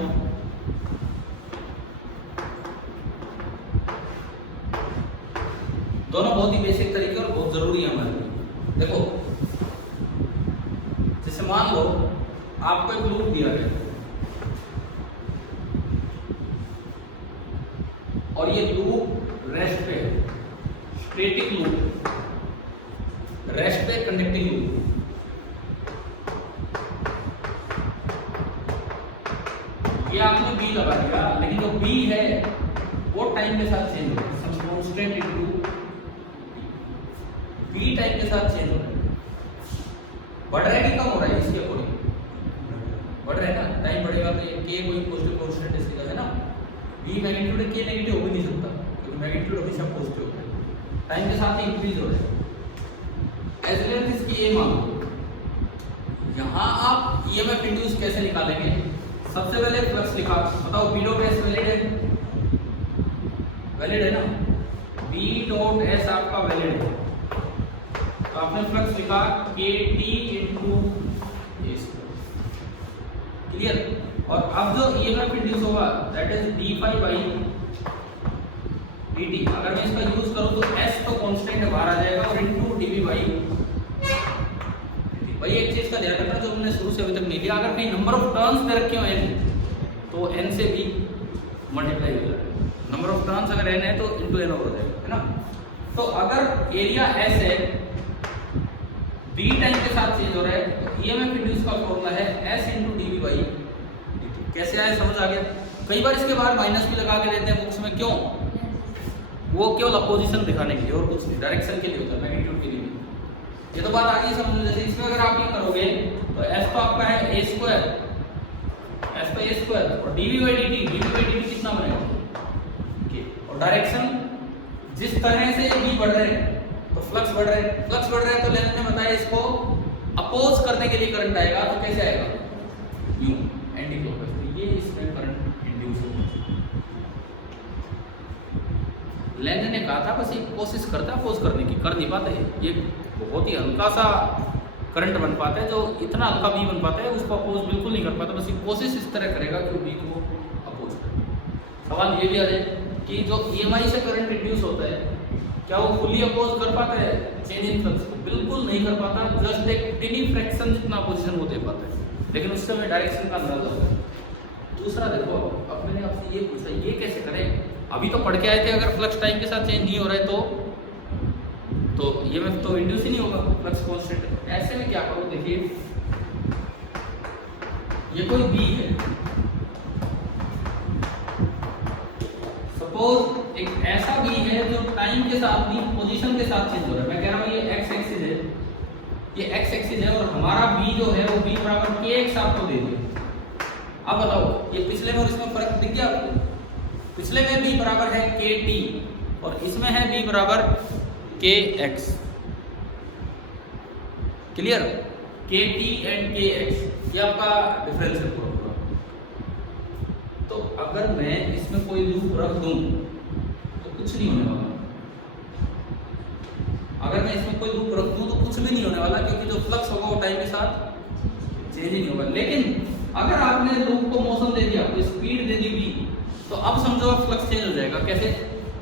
दोनों बहुत ही बेसिक तरीके और बहुत जरूरी है हमारे लिए। देखो, जैसे मान लो आपको एक लूप दिया गया और ये लूप रेस्ट पे है, स्टैटिक लूप, रेस्ट पे कंडक्टिंग लूप। ये आपने बी लगा दिया, लेकिन जो बी है वो टाइम के साथ चेंज हो रहा है, some constant into B time के साथ चेंज हो रहा है। बढ़ रहा है कि कम हो रहा है? इसके अकॉर्डिंग बढ़ रहा है ना, टाइम बढ़ेगा तो ये के कोई पॉजिटिव कांस्टेंट इसका है ना, बी मैग्नीट्यूड के नेगेटिव हो भी नहीं सकता, क्योंकि मैग्नीट्यूड हमेशा पॉजिटिव होता है, टाइम के साथ ही इंक्रीज हो रहा है। एज वेल इसकी ए मान लो, यहां आप ईएमएफ इंड्यूस कैसे निकालेंगे? सबसे पहले फ्लक्स लिखा, बताओ बी डॉट एस वैलिड है? वैलिड है ना, बी डॉट एस आपका वैलिड है, तो आपने फ्लक्स लिखा K T into A square. Clear? और अब जो ईएमएफ इंड्यूस होगा that is D phi by D T. अगर मैं इसका यूज करूं तो एस तो कांस्टेंट है, बाहर आ जाएगा, और इंटू डीवी बाई भाई एक चीज का ध्यान रखना जो हमने शुरू से अभी तक नहीं लिया, अगर कहीं नंबर ऑफ टर्न्स दे रखे हो n, तो n से भी मल्टीप्लाई हो जाएगा। नंबर ऑफ टर्न्स अगर n है तो इनटू n हो जाएगा, है ना। तो अगर एरिया s है, b टाइम के साथ चेंज हो रहा है, तो ईएमएफ इंड्यूस का फॉर्मूला है s into DV by dt। कैसे आया समझ आ गया? कई बार इसके बाहर माइनस भी लगा के देते हैं बुक्स में, क्यों? वो केवल अपोजिशन दिखाने के लिए और कुछ नहीं, डायरेक्शन के लिए होता है, मैग्नीट्यूड के लिए। ये तो बात आ गई समझ लो। जैसे इसमें अगर आप ये करोगे तो s तो आपका है a स्क्वायर, s तो a स्क्वायर, और dv बाई dt कितना बनेगा? और डायरेक्शन जिस तरह से b बढ़ रहे हैं तो फ्लक्स बढ़ रहे हैं, फ्लक्स बढ़ रहे हैं तो लेंथ ने बताया इसको अपोज करने के लिए करंट आएगा, तो कैसे आएगा? u anti clockwise. ये इसमें करंट इंड्यूस होगा। लेंथ ने कहा था बस एक कोशिश करता है अपोज करने की, कर नहीं पाते। ये बहुत ही हल्का सा करंट बन पाता है, जो इतना हल्का बी बन पाता है उसको अपोज बिल्कुल नहीं कर पाता, बस एक कोशिश इस तरह करेगा कि बी को अपोज करे। सवाल ये भी आ जाए कि जो ईएमआई से करंट इंड्यूस होता है क्या वो फुली अपोज कर पाता है चेंज इन फ्लक्स को? बिल्कुल नहीं कर पाता, जस्ट एक टिनी फ्रैक्शन जितना अपोजिशन वो दे पाता है, लेकिन उससे हमें डायरेक्शन का अंदाजा होता है। दूसरा देखो, अब मैंने आपसे ये पूछा, ये कैसे करें? अभी तो पढ़ के आए थे अगर फ्लक्स टाइम के साथ चेंज नहीं हो रहा है तो ईएमएफ तो इंड्यूस ही नहीं होगा, फ्लक्स कांस्टेंट है। ऐसे में क्या करो, देखिए ये कोई बी है, सपोज एक ऐसा बी है जो टाइम के साथ भी पोजीशन के साथ चेंज हो रहा है। मैं कह रहा हूं ये एक्स एक्सिस है, ये एक्स एक्सिस है, और हमारा बी जो है वो बी बराबर के एक्स आपको दे दिया। अब बताओ ये पिछले में और इसमें फर्क दिख गया आपको? पिछले में बी बराबर है के टी और इसमें है बी बराबर के एक्स। क्लियर? के टी एंड के एक्स, ये आपका डिफरेंस है पूरा। तो अगर मैं इसमें कोई लूप रख दूं तो कुछ नहीं होने वाला। अगर मैं इसमें कोई लूप रख दूं तो कुछ भी नहीं होने वाला, क्योंकि जो फ्लक्स होगा वो टाइम के साथ चेंज ही नहीं होगा। लेकिन अगर आपने लूप को मोशन दे दिया, तो स्पीड दे दी v, तो अब समझो अब फ्लक्स चेंज हो जाएगा। कैसे?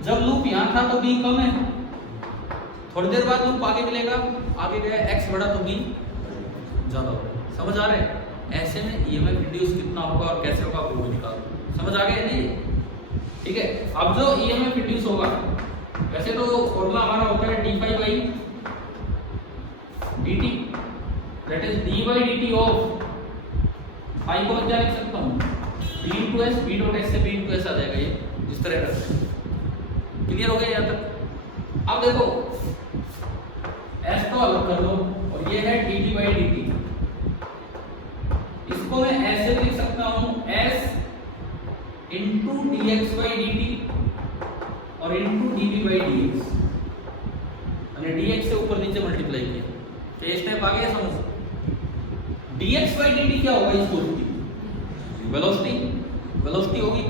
जब लूप यहाँ था तो v कम है, थोड़ी देर बाद लूप आगे मिलेगा, आगे गया x बढ़ा तो v ज्यादा होगा। समझ आ रहा है? ऐसे में EMF इंड्यूस कितना होगा और कैसे होगा वो भी निकालो। समझ आ गया नहीं? ठीक है। अब जो EMF इंड्यूस होगा, वैसे तो फॉर्मूला हमारा होता है d phi by dt, that is d by dt of phi को क्या लिख सकता हूँ, b into s, b dot s से b into s आ जाएगा। ये इस तरह रखते हैं। क्लियर हो गया यहाँ तक? अब देखो s को अलग कर दो और ये है dt by dt। इसको मैं ऐसे लिख सकता हूँ s into dx by dt और into dv by dx, मैंने dx से ऊपर नीचे मल्टीप्लाई किया। तो ये स्टेप आ गया समझ? dx by dt क्या होगा? इसको वेलोसिटी होगी,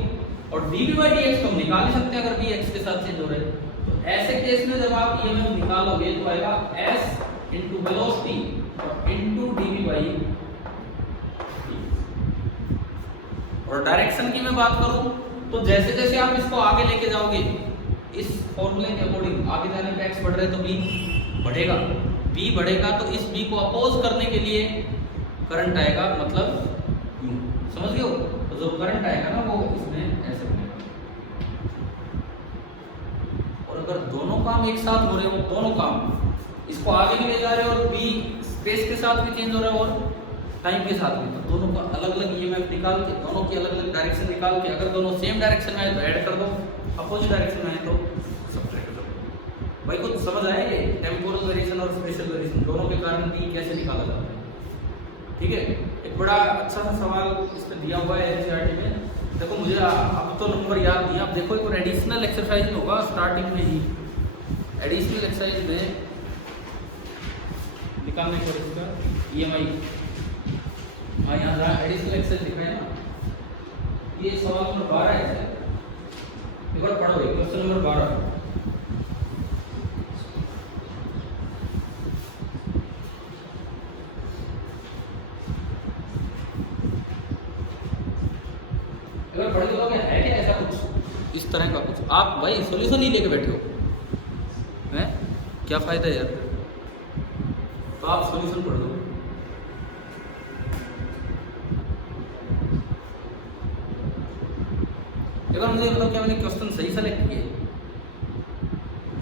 और dv by dx तो हम निकाल ही सकते हैं अगर v x के साथ चेंज हो रहा है। तो ऐसे केस में जब आप EMF निकालोगे तो आएगा s into वेलोसिटी और into dv by dx। और डायरेक्शन की मैं बात करूं तो जैसे जैसे आप इसको आगे लेके जाओगे, इस फॉर्मूले के अकॉर्डिंग आगे जाने पे x बढ़ रहा है तो b बढ़ेगा, b बढ़ेगा तो इस b को अपोज करने के लिए करंट आएगा, मतलब यूं। समझ गए हो? तो जो करंट आएगा ना वो इसमें ऐसे बनेगा। और अगर दोनों काम एक साथ हो रहे हो, दोनों काम इसको आगे भी ले जा रहे हो और b स्पेस के साथ भी चेंज हो रहा है और टाइम के साथ भी, तो दोनों का अलग अलग EMF निकाल के, दोनों की अलग अलग डायरेक्शन निकाल के, अगर दोनों सेम डायरेक्शन में आए तो ऐड कर दो, अपोजिट डायरेक्शन में आए तो सब्ट्रैक्ट कर दो। भाई कुछ समझ आया ये? टेम्पोरल वेरिएशन और स्पेशल वेरिएशन दोनों के कारण b कैसे निकाला जाता है। ठीक है। एक बड़ा अच्छा सा सवाल इस पे दिया हुआ है NCERT में। देखो मुझे अब तो नंबर याद नहीं, अब देखो एक एडिशनल एक्सरसाइज में होगा स्टार्टिंग में ही, एडिशनल एक्सरसाइज में निकालने को इसका EMI। हाँ यहाँ जहाँ एडिशनल एक्सरसाइज लिखा है ना, ये सवाल नंबर 12 है। एक बार पढ़ो, क्वेश्चन नंबर 12। एक बार पढ़ के लोगे है क्या ऐसा कुछ इस तरह का कुछ? आप भाई सॉल्यूशन ही लेके बैठे हो हैं, क्या फायदा है यार? तो आप सॉल्यूशन पढ़ दो। एक बार मुझे बताओ क्या मैंने क्वेश्चन सही सेलेक्ट किए?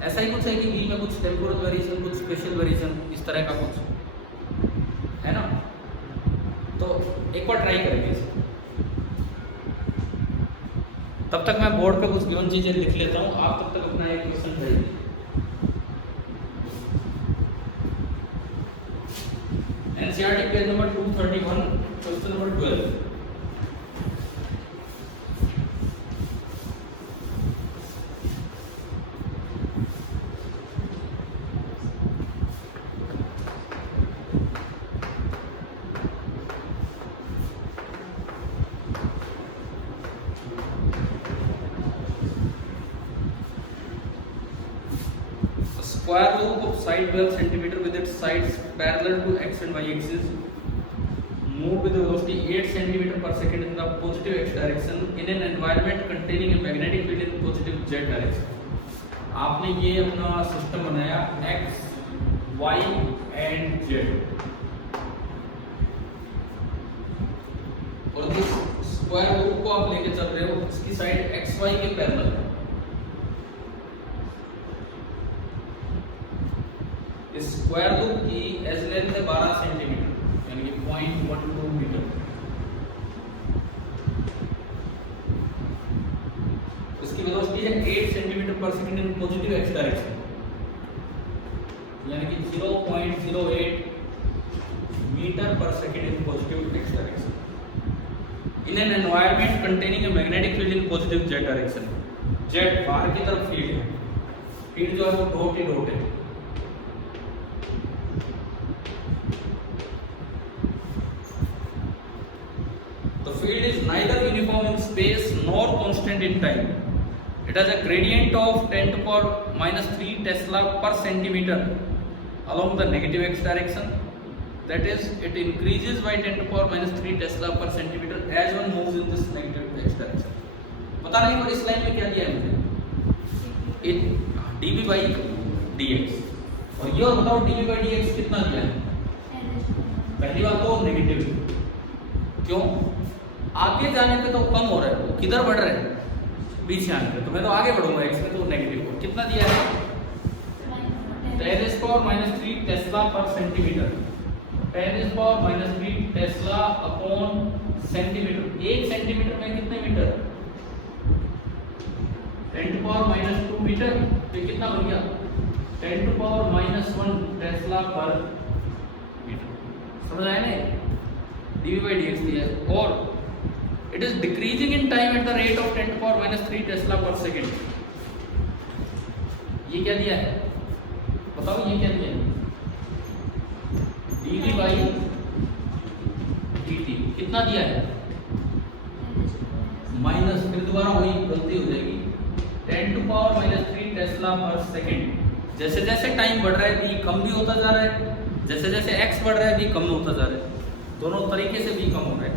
ऐसा ही कुछ है कि बी में कुछ टेम्पोरल वेरिएशन, कुछ स्पेशल वेरिएशन, इस तरह का कुछ है ना? तो एक बार ट्राई करेंगे इसको। तब तक मैं बोर्ड पे कुछ गिवन चीजें लिख लेता हूँ, आप तब तक अपना एक क्वेश्चन करिए। NCERT page number 231, question number 12। Square loop of side 12 centimeter with its sides parallel to x and y axis move with a velocity 8 centimeter per second in the positive x direction in an environment containing a magnetic field in positive z direction। आपने ये अपना system बनाया x, y and z, और इस square loop को आप लेके चल रहे हो, इसकी साइड x, y के पैरेलल है। इस स्क्वायर लूप की एज लेंथ है 12 सेंटीमीटर, यानी कि 0.12 मीटर। इसकी वेलोसिटी है 8 सेंटीमीटर पर second in positive x direction, यानी कि 0.08 मीटर पर second in positive x direction in an environment containing a magnetic field in positive Z direction. Z बाहर की तरफ फील्ड है, फील्ड जो है वो डॉट ही डॉट है। The field is neither uniform uniform in space nor constant in time. It has a gradient of 10 to power minus 3 Tesla per centimeter along the negative x direction. That is, it increases by 10 to power minus 3 Tesla per centimeter as one moves in this negative x direction. पता नहीं पर इस line में क्या दिया है मुझे? dv by dx. और ये और बताओ dv by dx कितना दिया है? पहली बात तो नेगेटिव, क्यों? आगे जाने पे तो कम हो रहा है, किधर बढ़ रहा है? पीछे आने पे, तो मैं तो आगे बढ़ूंगा x में, तो नेगेटिव। कितना दिया है? 10 power minus 3 tesla per centimetre. 10 power minus 3 tesla upon centimetre. 1 centimetre में कितने metre? 10 to power minus 2 metre. तो कितना बन गया? 10 to power minus 1 tesla per metre. समझ आया नहीं? dv by dx दिया है, और it is decreasing in time at the rate of 10 to power minus 3 tesla पर सेकेंड। ये क्या दिया है? बताओ ये क्या दिया है? dv by dt कितना दिया है? माइनस, फिर दोबारा वही गलती हो जाएगी, 10 to power minus 3 टेस्ला पर सेकेंड। जैसे जैसे टाइम बढ़ रहा है v कम भी होता जा रहा है, जैसे जैसे x बढ़ रहा है v कम होता जा रहा है, दोनों तरीके से v कम हो रहा है।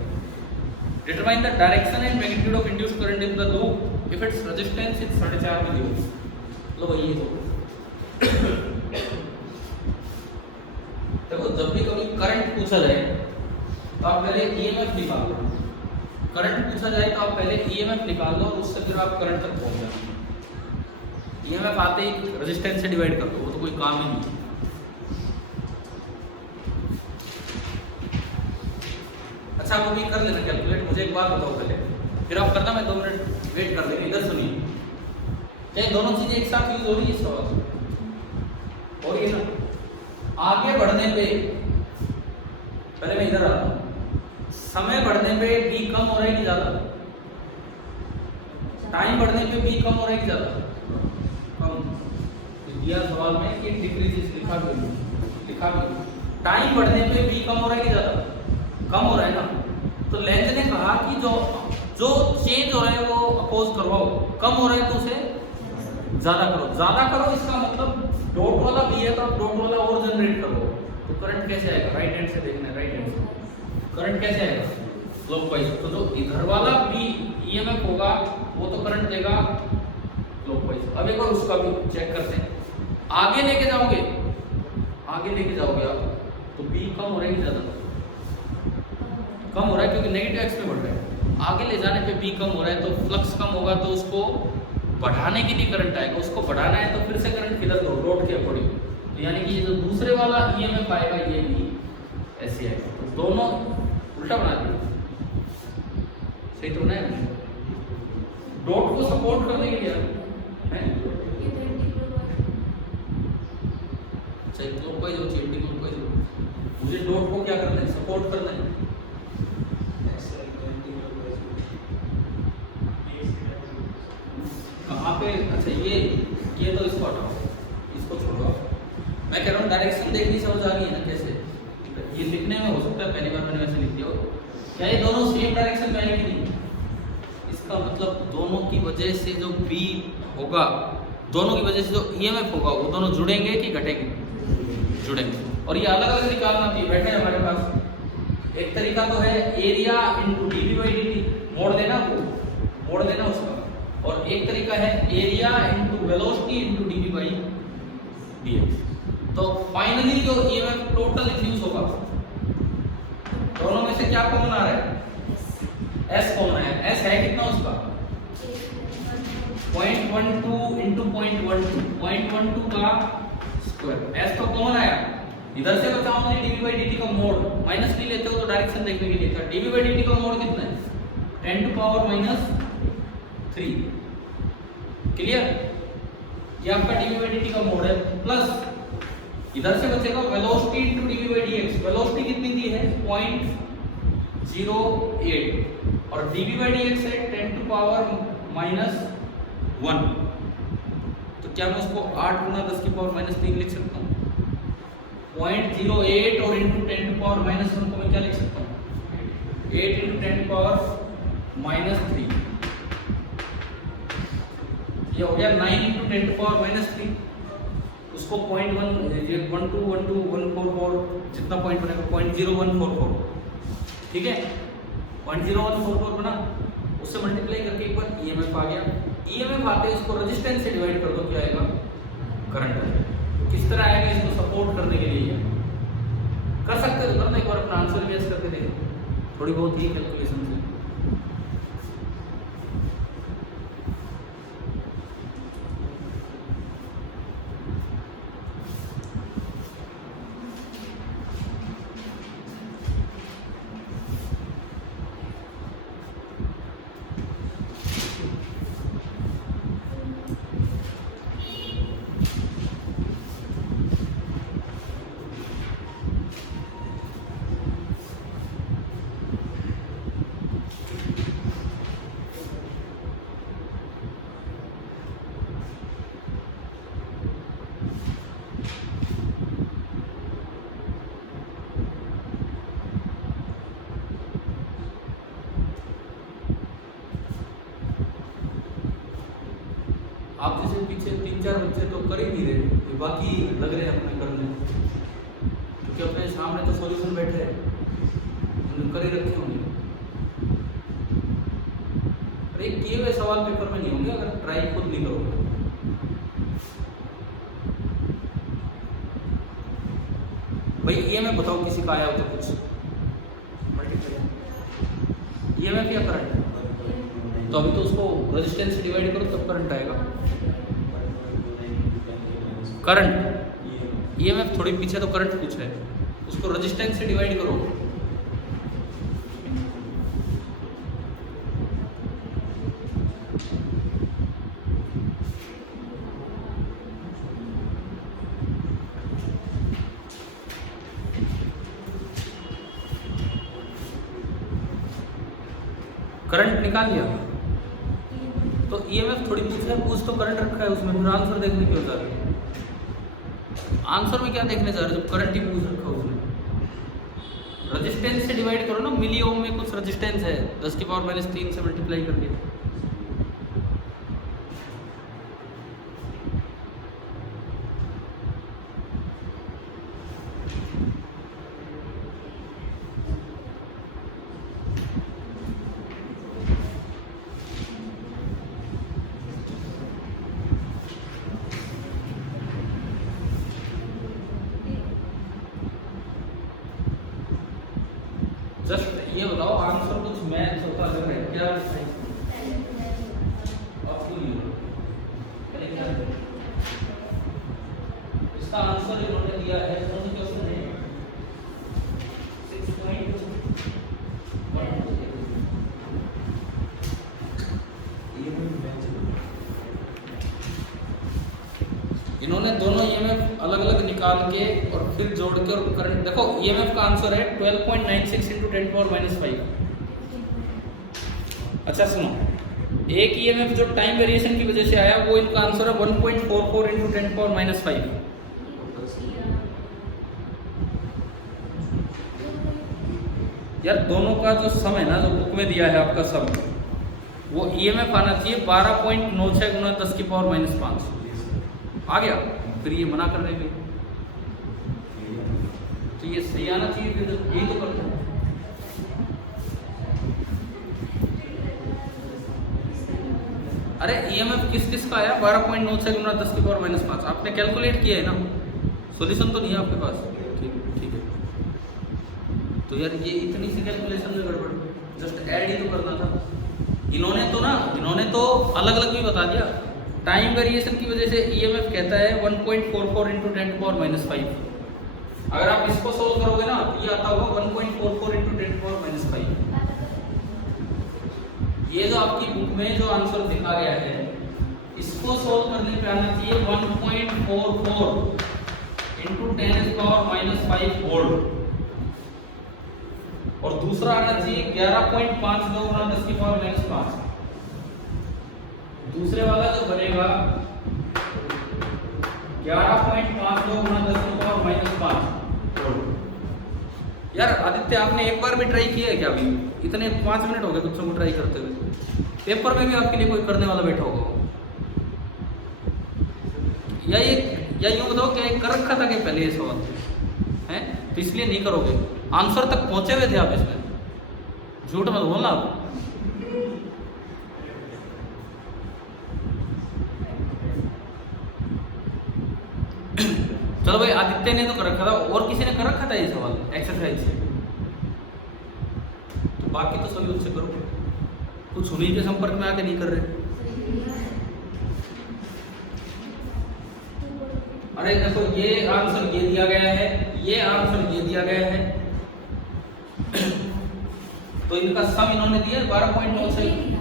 Determine the direction and magnitude of induced current in the loop if its resistance is 34 milliohm. लो भाई ये देखो, जब भी कभी करंट पूछा जाए तो आप पहले ईएमएफ निकाल लो। करंट पूछा जाए तो आप पहले ईएमएफ निकाल लो और उससे फिर आप करंट तक पहुंच जाओ। ईएमएफ आते ही रेजिस्टेंस से डिवाइड कर दो, वो तो कोई काम ही नहीं। अच्छा, आप अभी कर लेना कैलकुलेट। मुझे एक बात बताओ पहले, फिर आप करना, मैं 2 मिनट वेट कर लेंगे। इधर सुनिए, क्या ये दोनों चीजें एक साथ यूज हो रही है? सवाल और ये ना, आगे बढ़ने पे पहले मैं इधर आता हूं, समय बढ़ने पे बी कम हो रहा है कि ज्यादा? टाइम बढ़ने पे बी कम हो रहा है कि ज्यादा? कम। दिया सवाल में कि डिक्रीजेस, लिखा भी। टाइम बढ़ने पे बी कम हो रहा है कि ज्यादा? कम हो रहा है ना। तो लेंज ने कहा कि जो चेंज हो रहा है वो अपोज करवाओ, कम हो रहा है तो उसे ज्यादा करो। ज्यादा करो इसका मतलब डॉट वाला भी है तो आप डॉट वाला और जनरेट करो। तो करंट कैसे आएगा? राइट हैंड से देखना है, राइट हैंड से करंट कैसे आएगा? क्लॉकवाइज। तो जो इधर वाला भी ईएमएफ होगा वो तो करंट देगा क्लॉकवाइज। अब एक बार उसका भी चेक करते हैं। आगे लेके जाओगे आप तो बी कम हो रहा है कि ज्यादा? कम हो रहा है, क्योंकि नेगेटिव एक्स में बढ़ रहा है। आगे ले जाने पे बी कम हो रहा है, तो फ्लक्स कम होगा, तो उसको बढ़ाने के लिए करंट आएगा। उसको बढ़ाना है तो फिर से करंट किधर दो? डॉट के अकॉर्डिंग। तो यानी कि ये जो दूसरे वाला ईएमएफ आएगा ये भी ऐसे आएगा। तो दोनों उल्टा बना दिया। सही तो बनाया मैंने? डॉट को सपोर्ट करने के लिए है सही, क्लॉकवाइज हो, एंटी क्लॉकवाइज हो। मुझे डॉट को क्या करना है? सपोर्ट करना है। कहाँ पे? अच्छा, ये तो इसको हटाओ, इसको छोड़ो। मैं कह रहा हूँ डायरेक्शन देखनी समझ आ गई है ना कैसे? ये लिखने में हो सकता है पहली बार मैंने वैसे लिख दिया हो। क्या ये दोनों सेम डायरेक्शन में आएंगे? नहीं। इसका मतलब दोनों की वजह से जो बी होगा, दोनों की वजह से जो ईएमएफ होगा, वो दोनों जुड़ेंगे कि घटेंगे? जुड़ेंगे। और ये अलग अलग निकालना चाहिए। बैठे हमारे पास एक तरीका तो है area into DV by DT, मोड़ देना उसका। और एक तरीका है area into velocity into DV by DX. तो फाइनली जो ईएमएफ टोटल इंड्यूस होगा, दोनों में से क्या कॉमन आ रहा है? एस कॉमन है। एस है कितना उसका? 0.12 इंटू 0.12 का स्क्वायर। एस तो कॉमन आया। इधर से बचा हमने डीवी बाई डीटी का मोड, माइनस नहीं लेते हो तो डायरेक्शन देखने के लिए था। डीवी बाई डीटी का मोड कितना है? 10 to power minus 3। क्लियर? ये आपका डीवी बाई डीटी का मोड है। प्लस इधर से बचेगा velocity into DV by DX. Velocity कितनी दी है? 0.08 और डीवी बाई डीएक्स है 10 to power minus 1। तो क्या मैं उसको 8 गुना 10 की पावर माइनस 3 लिख सकता हूँ? 0.08 और इंटू 10 to power minus 1 को मैं क्या लिख सकता हूँ? 8 इंटू 10 to power -3, ये हो गया 9 × 10⁻³ उसको 0.144 जितना पॉइंट बनेगा 0.0144, ठीक है 0.0144 बना, उससे मल्टीप्लाई करके एक बार ईएमएफ आ गया। ईएमएफ आते इसको रेजिस्टेंस से डिवाइड कर दो, क्या आएगा? करंट आएगा। किस तरह आएगा इसको सपोर्ट करने के लिए कर सकते हो, करना एक बार अपना आंसर बेस करके देखो, थोड़ी बहुत ही कैलकुलेशन से। आप जैसे पीछे 3-4 बच्चे तो कर ही नहीं रहे, बाकी लग रहे हैं अपने करने, क्योंकि अपने सामने तो सॉल्यूशन बैठे हैं, उन्होंने कर ही रखे होंगे। अरे किए हुए सवाल पेपर में नहीं होंगे अगर ट्राई खुद नहीं करोगे। भाई ईएमएफ बताओ किसी का आया हो तो कुछ मल्टीप्लाई, ईएमएफ या करंट? तो अभी तो उसको रेजिस्टेंस से डिवाइड करो तब करंट आएगा। करंट ईएमएफ थोड़ी पीछे तो करंट पूछा है, उसको रेजिस्टेंस से डिवाइड करो। करंट निकाल लिया तो ईएमएफ थोड़ी पूछा है, पूछ तो करंट रखा है उसमें, फिर आंसर देखने क्यों जा रहे? आंसर में क्या देखने जा रहे जब करंट ही पूछ रखा है उसमें? रेजिस्टेंस से डिवाइड करो ना, मिली ओम में कुछ रेजिस्टेंस है, 10⁻³ से मल्टीप्लाई करके। जस्ट ये बताओ आंसर कुछ मैथ होता लग रहा है क्या? इसका आंसर इन्होंने दिया है क्वेश्चन है 6.1। इन्होंने दोनों ईएमएफ अलग अलग निकाल के और फिर जोड़ के और करंट देखो, ईएमएफ का आंसर है 12.96 × 10⁻⁵। अच्छा सुनो, एक ईएमएफ जो टाइम वेरिएशन की वजह से आया वो इनका आंसर है 1.44 × 10⁻⁵। यार दोनों का जो सम है ना, जो बुक में दिया है आपका सम, वो ईएमएफ आना चाहिए 12.96 × 10⁻⁵ आ गया। फिर ये मना कर रहे हैं तो ये सही आना चाहिए, फिर यही तो करते हैं। अरे ईएमएफ किस किस का आया? 12.96 × 10⁻⁵। आपने कैलकुलेट किया है ना, सॉल्यूशन तो नहीं है आपके पास? ठीक है। तो यार ये इतनी सी कैलकुलेशन में गड़बड़, जस्ट ऐड ही तो करना था। इन्होंने तो अलग अलग भी बता दिया। टाइम वेरिएशन की वजह से ईएमएफ कहता है 1.44 × 10⁻⁵। अगर आप इसको सोल्व करोगे ना तो ये आता होगा 1.44 × 10⁻⁵। ये जो आपकी बुक में जो आंसर दिखा गया है, इसको सोल्व करने पे आना चाहिए 1.44 × 10⁻⁵ वोल्ट, और दूसरा आना चाहिए 11.52 × 10⁻⁵। दूसरे वाला जो बनेगा 11.52 × 10⁻⁵ वोल्ट, यार आदित्य, आपने एक बार भी ट्राई किया है क्या? अभी इतने 5 मिनट हो गए बच्चों को ट्राई करते हुए। पेपर में भी आपके लिए कोई करने वाला बैठा होगा, या यूँ बताओ क्या कर रखा था कि पहले ये सवाल है, तो इसलिए नहीं करोगे? आंसर तक पहुंचे हुए थे आप इसमें, झूठ मत बोलना आप। चलो भाई, आदित्य ने तो कर रखा था, और किसी ने कर रखा था ये सवाल एक्सरसाइज से? तो बाकी तो सभी उससे करो, कुछ उन्हीं के संपर्क में आके नहीं कर रहे। अरे देखो, ये आंसर ये दिया गया है, ये आंसर ये दिया गया है, तो इनका सम इन्होंने दिया 12.96।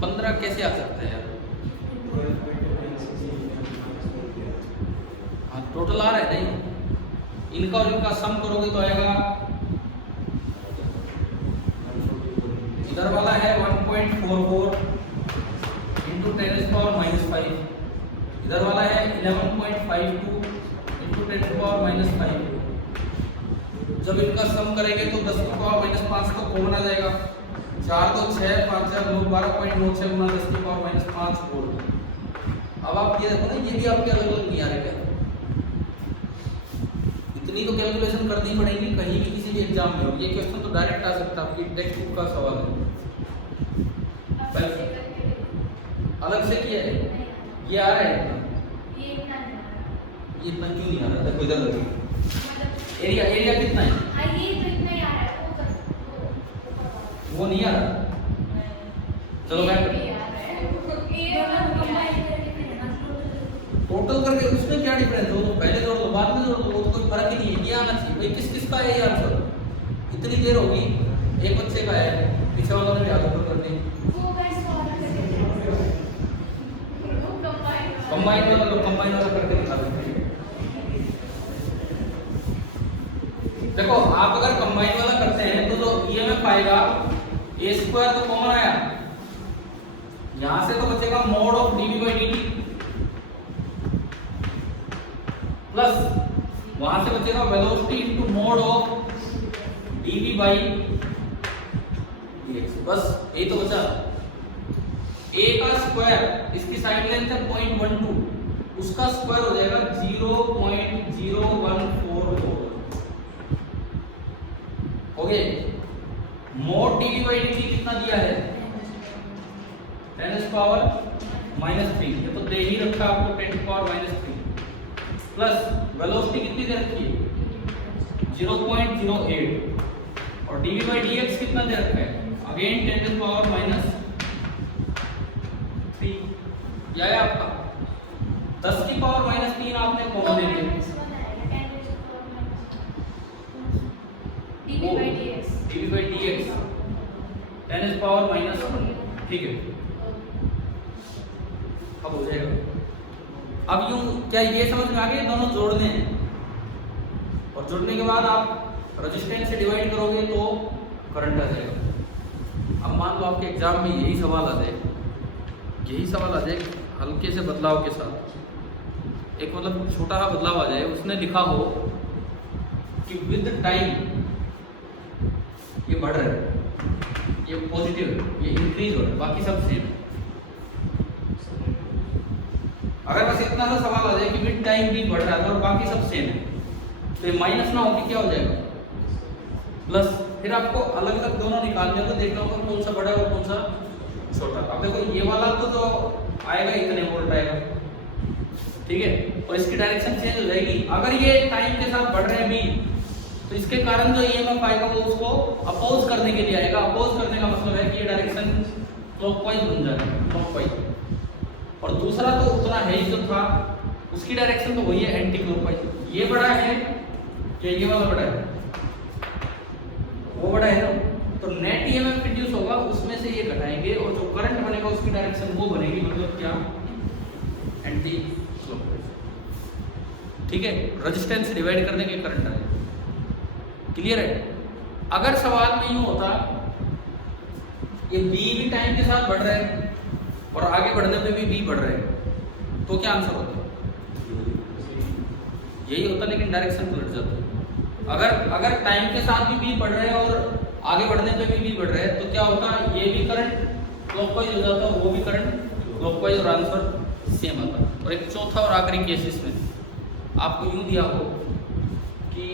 15 कैसे आ सकता है यार? हाँ, टोटल आ रहा है नहीं, इनका और इनका सम करोगे तो आएगा, इधर वाला है 1.44 इंटू 10⁻⁵, इधर वाला है 11.52 इंटू 10⁻⁵। जब इनका सम करेंगे तो 10⁻⁵ तो कॉमन आ जाएगा, 4 तो 6, 5 4 9, 12.96 गुना 10⁻⁵ वोल्ट। अब आप ये देखो ना, ये भी आपके अलग अलग नहीं आ रहे क्या? इतनी तो कैलकुलेशन करनी पड़ेगी कहीं भी किसी भी एग्जाम में। ये क्वेश्चन तो डायरेक्ट आ सकता है, आपकी टेक्स्ट बुक का सवाल है। अलग से किया है, ये आ रहा है, ये इतना क्यों नहीं आ रहा? देखो इधर देखो, एरिया कितना है? वो नहीं आ रहा। चलो मैं टोटल करके उसमें क्या डिफरेंस है? वो तो पहले जोड़ दो बाद में जोड़ दो, वो तो कोई फर्क ही नहीं है। ये आना चाहिए भाई। किस किस का है ये आंसर? इतनी देर होगी, एक बच्चे का है, पीछे वालों ने भी आगे ऊपर कर दी। कंबाइन वाला तो कंबाइन वाला करके दिखा देते हैं। देखो, आप अगर कंबाइन वाला करते हैं तो जो ईएमएफ आएगा, ए स्क्वायर तो कॉमन आया, यहां से तो बचेगा मोड ऑफ dv/dt प्लस वहां से बचेगा velocity into mode of dv/dx। बस यही तो बचा। a का स्क्वायर, इसकी साइड लेंथ है 0.12, उसका स्क्वायर हो जाएगा 0.0144। ओके, मोड dv/dt कितना दिया है? 10⁻⁻3। ये तो दे ही रखा आपको 10⁻⁻3 प्लस वेलोसिटी कितनी दे रखी है? 0.08 और dv/dx कितना दे रखा है? अगेन 10⁻⁻3। यह है आपका 10⁻⁻3 आपने कॉमन ले लिया। dv/dx 10⁻⁻1, ठीक है। अब हो जाएगा। अब यूं क्या ये समझ में आ गया? दोनों जोड़ने हैं, और जोड़ने के बाद आप रेजिस्टेंस से डिवाइड करोगे तो करंट आ जाएगा। अब मान लो आपके एग्जाम में यही सवाल आ जाए, हल्के से बदलाव के साथ, एक मतलब छोटा सा बदलाव आ जाए। उसने लिखा हो कि विद टाइम ये बढ़ रहा है, ये पॉजिटिव है, ये इंक्रीज हो रहा है, बाकी सब सेम है। अगर बस इतना सा सवाल आ जाए कि विद टाइम भी बढ़ रहा था और बाकी सब सेम है, तो ये माइनस ना होके क्या हो जाएगा? प्लस। फिर आपको अलग अलग दोनों निकालने होंगे, देखना होगा कौन सा बड़ा है और कौन सा छोटा। अब देखो, ये वाला तो जो आएगा इतने वोल्ट आएगा, ठीक है, और इसकी डायरेक्शन चेंज हो जाएगी। अगर ये टाइम के साथ बढ़ रहे हैं भी, तो इसके कारण जो ईएमएफ आएगा वो उसको अपोज करने के लिए आएगा। अपोज करने का मतलब है कि ये डायरेक्शन क्लॉकवाइज बन जाएगा, क्लॉकवाइज। और दूसरा तो उतना है ही जो था, उसकी डायरेक्शन तो वही है, एंटी क्लॉकवाइज। ये बड़ा है या ये वाला बड़ा है? वो बड़ा है ना, तो नेट ईएमएफ प्रोड्यूस होगा, उसमें से ये घटाएंगे और जो करंट बनेगा उसकी डायरेक्शन वो बनेगी, मतलब क्या? एंटी क्लॉकवाइज, ठीक है। रेजिस्टेंस डिवाइड करने के करंट आएगा। क्लियर है? अगर सवाल में यूं होता ये बी भी टाइम के साथ बढ़ रहा है और आगे बढ़ने पे भी बी बढ़ रहा है, तो क्या आंसर होता? यही होता है, लेकिन डायरेक्शन पलट जाता है। अगर टाइम के साथ भी बी बढ़ रहे हैं और आगे बढ़ने पे भी बी बढ़ रहे हैं तो क्या होता है, ये भी करंट क्लॉकवाइज हो जाता है, वो भी करंट क्लॉकवाइज, और आंसर सेम आता है। और एक चौथा और आखिरी केस इसमें आपको यूं दिया हो कि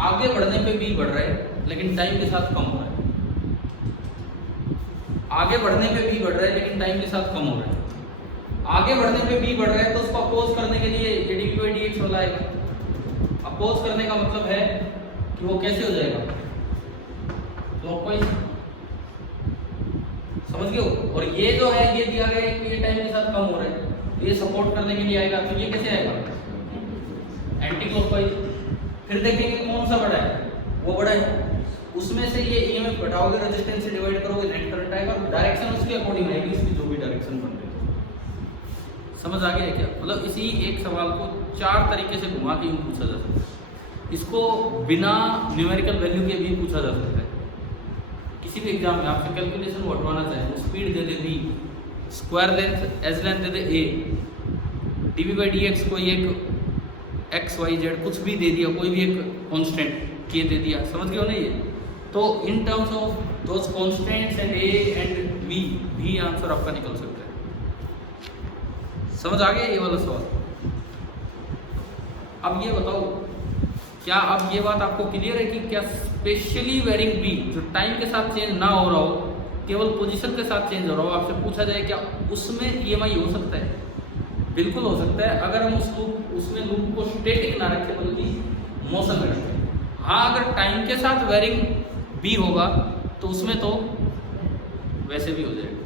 आगे बढ़ने पे बी बढ़ रहा है लेकिन टाइम के साथ कम हो रहा है, आगे बढ़ने पे बी बढ़ रहा है लेकिन टाइम के साथ कम हो रहा है। आगे बढ़ने पे बी बढ़ रहा है तो उसको अपोज करने के लिए ये dv/dx वाला आएगा। अपोज करने का मतलब है कि वो कैसे हो जाएगा, क्लॉकवाइज, समझ गए हो। और ये जो है ये दिया गया है कि ये टाइम के साथ कम हो रहा है तो ये सपोर्ट करने के लिए आएगा, तो ये कैसे आएगा, एंटी क्लॉकवाइज। फिर देखेंगे कौन सा बड़ा है, वो बड़ा है, उसमें से ये ईएमएफ घटाओगे, रेजिस्टेंस से डिवाइड करोगे, नेट करंट आएगा, और डायरेक्शन उसके अकॉर्डिंग आएगी, इसकी जो भी डायरेक्शन बन रही है। समझ आ गया है क्या, मतलब इसी एक सवाल को 4 तरीके से घुमा के यूं पूछा जा सकता है। इसको बिना न्यूमेरिकल वैल्यू के भी पूछा जा सकता है। किसी भी एग्जाम में आपसे कैलकुलेशन वो हटवाना चाहे तो स्पीड दे दे B, square length as length दे दे ए, dv/dx कोई एक xyz कुछ भी दे दिया, कोई भी एक कांस्टेंट के दे दिया, समझ गए हो ना। ये तो in terms of those constants and A and B भी आंसर आपका निकल सकता है। समझ आ गया ये वाला सवाल। अब ये बताओ, क्या अब ये बात आपको क्लियर है कि क्या स्पेशली वेरिंग बी जो टाइम के साथ चेंज ना हो रहा हो, केवल पोजीशन के साथ चेंज हो रहा हो, आपसे पूछा जाए क्या उसमें ईएमआई हो सकता है? बिल्कुल हो सकता है, अगर हम उसमें लूप को स्टैटिक ना रखें बल्कि मोशन में रखें। हाँ, अगर टाइम के साथ वेरिंग बी होगा तो उसमें तो वैसे भी हो जाएगा।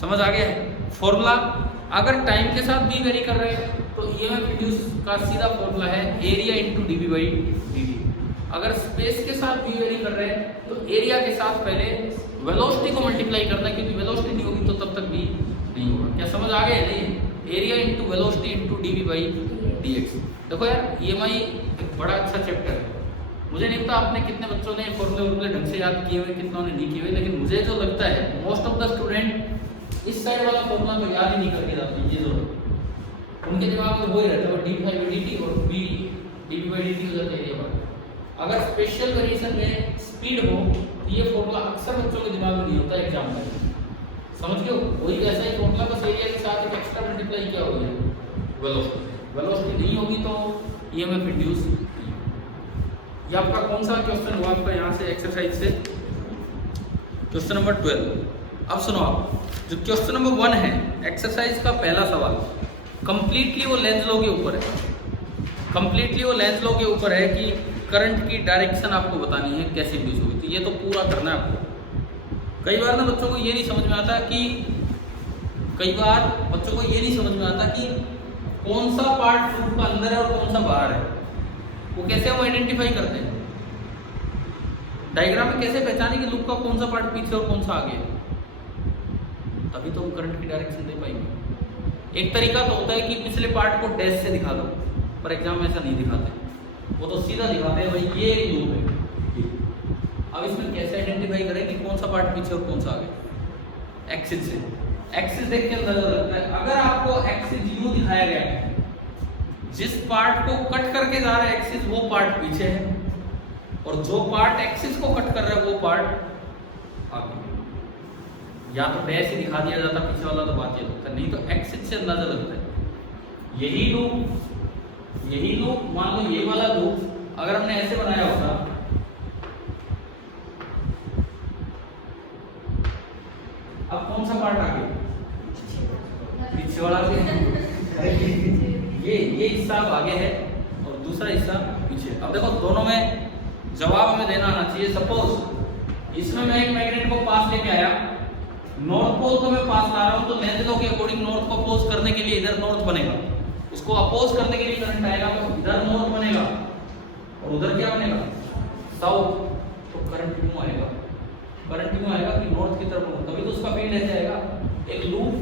समझ आ गया है फॉर्मूला। अगर टाइम के साथ बी वेरी कर रहे हैं तो ईएमएफ इंड्यूस का सीधा फॉर्मूला है एरिया इंटू dv/dt। अगर स्पेस के साथ बी वेरी कर रहे हैं तो एरिया के साथ पहले वेलोसिटी को मल्टीप्लाई करना है, क्योंकि वेलोसिटी नहीं होगी तो तब तक भी नहीं होगा। क्या समझ आ गया? नहीं, area into velocity into dv/dx। देखो यार, ईएमआई एक बड़ा अच्छा चैप्टर है। मुझे नहीं पता आपने कितने बच्चों ने फॉर्मूले ढंग से याद किए हुए, कितनों ने नहीं किए हुए, लेकिन मुझे जो लगता है मोस्ट ऑफ द स्टूडेंट इस साइड वाला फॉर्मूला तो याद ही नहीं करके जाते। ये जो उनके दिमाग में वो ही रहता है dv/dt और b dv/dt हो जाता है एरिया पर। अगर स्पेशल वेरिएशन में स्पीड हो तो ये फॉर्मूला अक्सर बच्चों के दिमाग में नहीं होता एग्जाम में, समझ गए? वही वैसा ही फॉर्मूला बस एरिया के साथ एक एक्स्ट्रा मल्टीप्लाई किया हो गया वेलोसिटी। वेलोसिटी नहीं होगी तो ईएमएफ इंड्यूस। ये आपका कौन सा क्वेश्चन हुआ आपका यहाँ से एक्सरसाइज से? Question number 12। अब सुनो, आप जो क्वेश्चन नंबर 1 है एक्सरसाइज का पहला सवाल, कंप्लीटली वो लेंस लॉ के ऊपर है। कंप्लीटली वो लेंस लॉ के ऊपर है कि करंट की डायरेक्शन आपको बतानी है कैसे इंड्यूस हुई थी। ये तो पूरा करना है आपको। कई बार ना बच्चों को ये नहीं समझ में आता कि कौन सा पार्ट लूप का अंदर है और कौन सा बाहर है। वो कैसे हम आइडेंटिफाई करते हैं? डायग्राम में कैसे पहचाने कि लूप का कौन सा पार्ट पीछे और कौन सा आगे है? तभी तो हम करंट की डायरेक्शन दे पाएंगे। एक तरीका तो होता है कि पिछले पार्ट को डैश से दिखा दो, पर एग्जाम में ऐसा नहीं दिखाते, वो तो सीधा दिखाते हैं भाई ये एक लूप है। अब इसमें कैसे आइडेंटिफाई करें कि कौन सा पार्ट पीछे और कौन सा आगे? एक्सिस से। एक्सिस देख के अंदाजा लगता है। अगर आपको एक्सिस यूं दिखाया गया है, जिस पार्ट को कट करके जा रहा है एक्सिस वो पार्ट पीछे है, और जो पार्ट एक्सिस को कट कर रहा है वो पार्ट आगे। या तो डैश ही दिखा दिया जाता पीछे वाला तो बात ये लगता, नहीं तो एक्सिस से अंदाजा लगता है। यही लूप मान लो, ये वाला लूप अगर हमने ऐसे बनाया होता, अब कौन सा पार्ट आगे? पीछे वाला ये हिस्सा अब आगे है और दूसरा हिस्सा पीछे। अब देखो दोनों में जवाब हमें देना आना चाहिए। सपोज इसमें मैं एक मैग्नेट को पास लेके आया, नॉर्थ पोल को मैं पास ला रहा हूं, तो लेंथ लॉ के अकॉर्डिंग नॉर्थ को अपोज करने के लिए इधर नॉर्थ बनेगा, उसको अपोज करने के लिए करंट आएगा तो इधर नॉर्थ बनेगा और उधर क्या बनेगा? साउथ। तो करंट क्यों आएगा? करंट क्यों आएगा कि नॉर्थ की तरफ हो, तभी तो उसका फील्ड ऐसे आएगा। एक लूप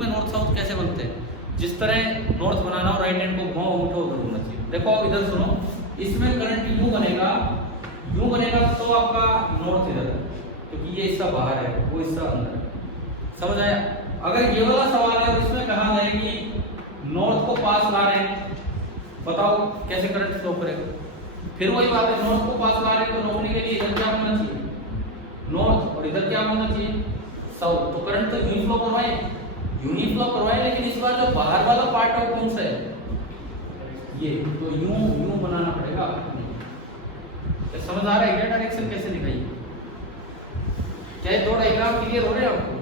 में नॉर्थ साउथ कैसे बनते हैं? जिस तरह नॉर्थ बनाना हो, राइट हैंड को घुमाओ उठो उधर होना चाहिए। देखो अब इधर सुनो, इसमें करंट यूं बनेगा तो आपका नॉर्थ इधर है, क्योंकि ये हिस्सा बाहर है, वो हिस्सा अंदर है। समझ आया? अगर ये वाला सवाल है इसमें कहा जाए कि नॉर्थ को पास ला रहे हैं बताओ कैसे करंट फ्लो करेगा। फिर वही बात है, नॉर्थ को पास ला रहे तो रोकने के लिए इधर क्या होना चाहिए, नॉर्थ, और इधर क्या होना चाहिए, साउथ। तो करंट तो यूं फ्लो करवाए, यूं ही फ्लो करवाए, लेकिन इस बार जो बाहर वाला पार्ट है वो कौन सा है, ये। तो यूं बनाना पड़ेगा आपको। समझ आ रहा है क्या डायरेक्शन कैसे दिखाई? क्या ये दो डायग्राम क्लियर हो रहे हैं आपको?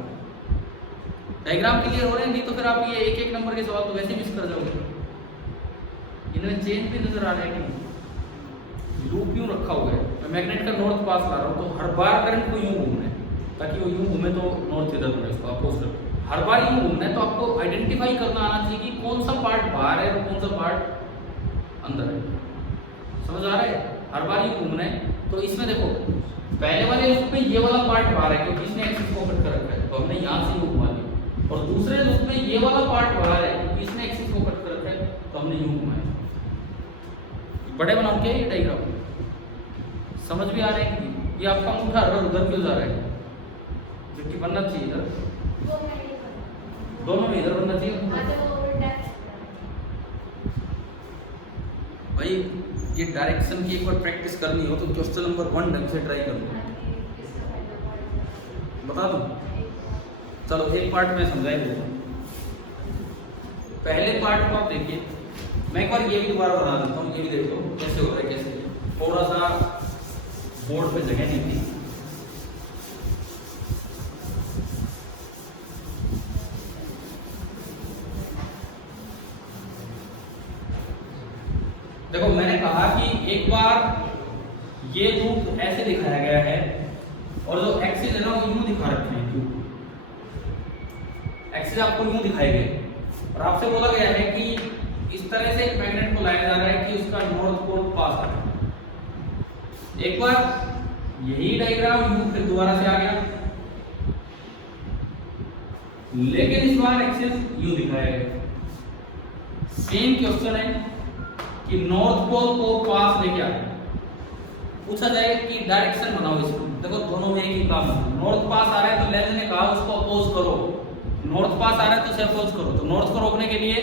डायग्राम क्लियर हो रहे हैं? नहीं तो फिर आप ये एक एक नंबर के सवाल तो वैसे मिस कर जाओगे। इनमें चेंज भी नजर आ रहा है कि लूप यूं रखा हुआ है, मैं मैग्नेट का नॉर्थ पास ला रहा हूं, तो हर बार करंट को यूं घूमना है, ताकि वो यूं घूमे तो नॉर्थ इधर बने, उसको अपोजिट हर बार यूं घूमना है। तो आपको आइडेंटिफाई करना आना चाहिए कि कौन सा पार्ट बाहर है और कौन सा पार्ट अंदर है। समझ आ रहा है? हर बार यूं घूमना है। तो इसमें देखो पहले वाले लूप में ये वाला पार्ट बाहर है क्योंकि इसने एक्सिस को कट कर रखा है, तो हमने यहाँ से यूं घुमा दिया। और दूसरे लूप में ये वाला पार्ट बाहर है क्योंकि इसने एक्सिस को कट कर रखा है, तो हमने यूं घुमाया। बड़े बनाऊं क्या ये डायग्राम? समझ भी आ रहे हैं कि ये आपका अंगूठा उधर क्यों जा रहा है, जबकि बनना चाहिए इधर, दोनों में इधर बनना चाहिए। भाई ये डायरेक्शन की एक बार प्रैक्टिस करनी हो तो क्वेश्चन नंबर 1 ढंग से ट्राई कर लो। बता दूं? चलो एक पार्ट में समझाई देता हूँ। पहले पार्ट को आप देखिए, मैं एक बार ये भी दोबारा बना देता हूँ, ये भी देख लो कैसे हो रहा है। कैसे थोड़ा सा बोर्ड पे जगह नहीं थी। देखो मैंने कहा कि एक बार ये लूप ऐसे दिखाया गया है और जो एक्सिस है ना वो यूं दिखा रखे हैं, एक्सिस आपको यूं दिखाए गए और आपसे बोला गया है कि इस तरह से एक मैग्नेट को लाया जा रहा है कि उसका नॉर्थ पोल पास आ रहा है। एक बार यही डायग्राम यूं फिर दोबारा से आ गया, लेकिन इस बार एक्सिस यूं दिखाया गया। सेम क्वेश्चन है कि नॉर्थ पोल को पास लेके आ, पूछा जाए कि डायरेक्शन बनाओ इसको। देखो दोनों में एक ही काम है, नॉर्थ पास आ रहा है तो लेंस ने कहा उसको अपोज करो, नॉर्थ पास आ रहा है तो उसे अपोज करो। तो नॉर्थ को रोकने के लिए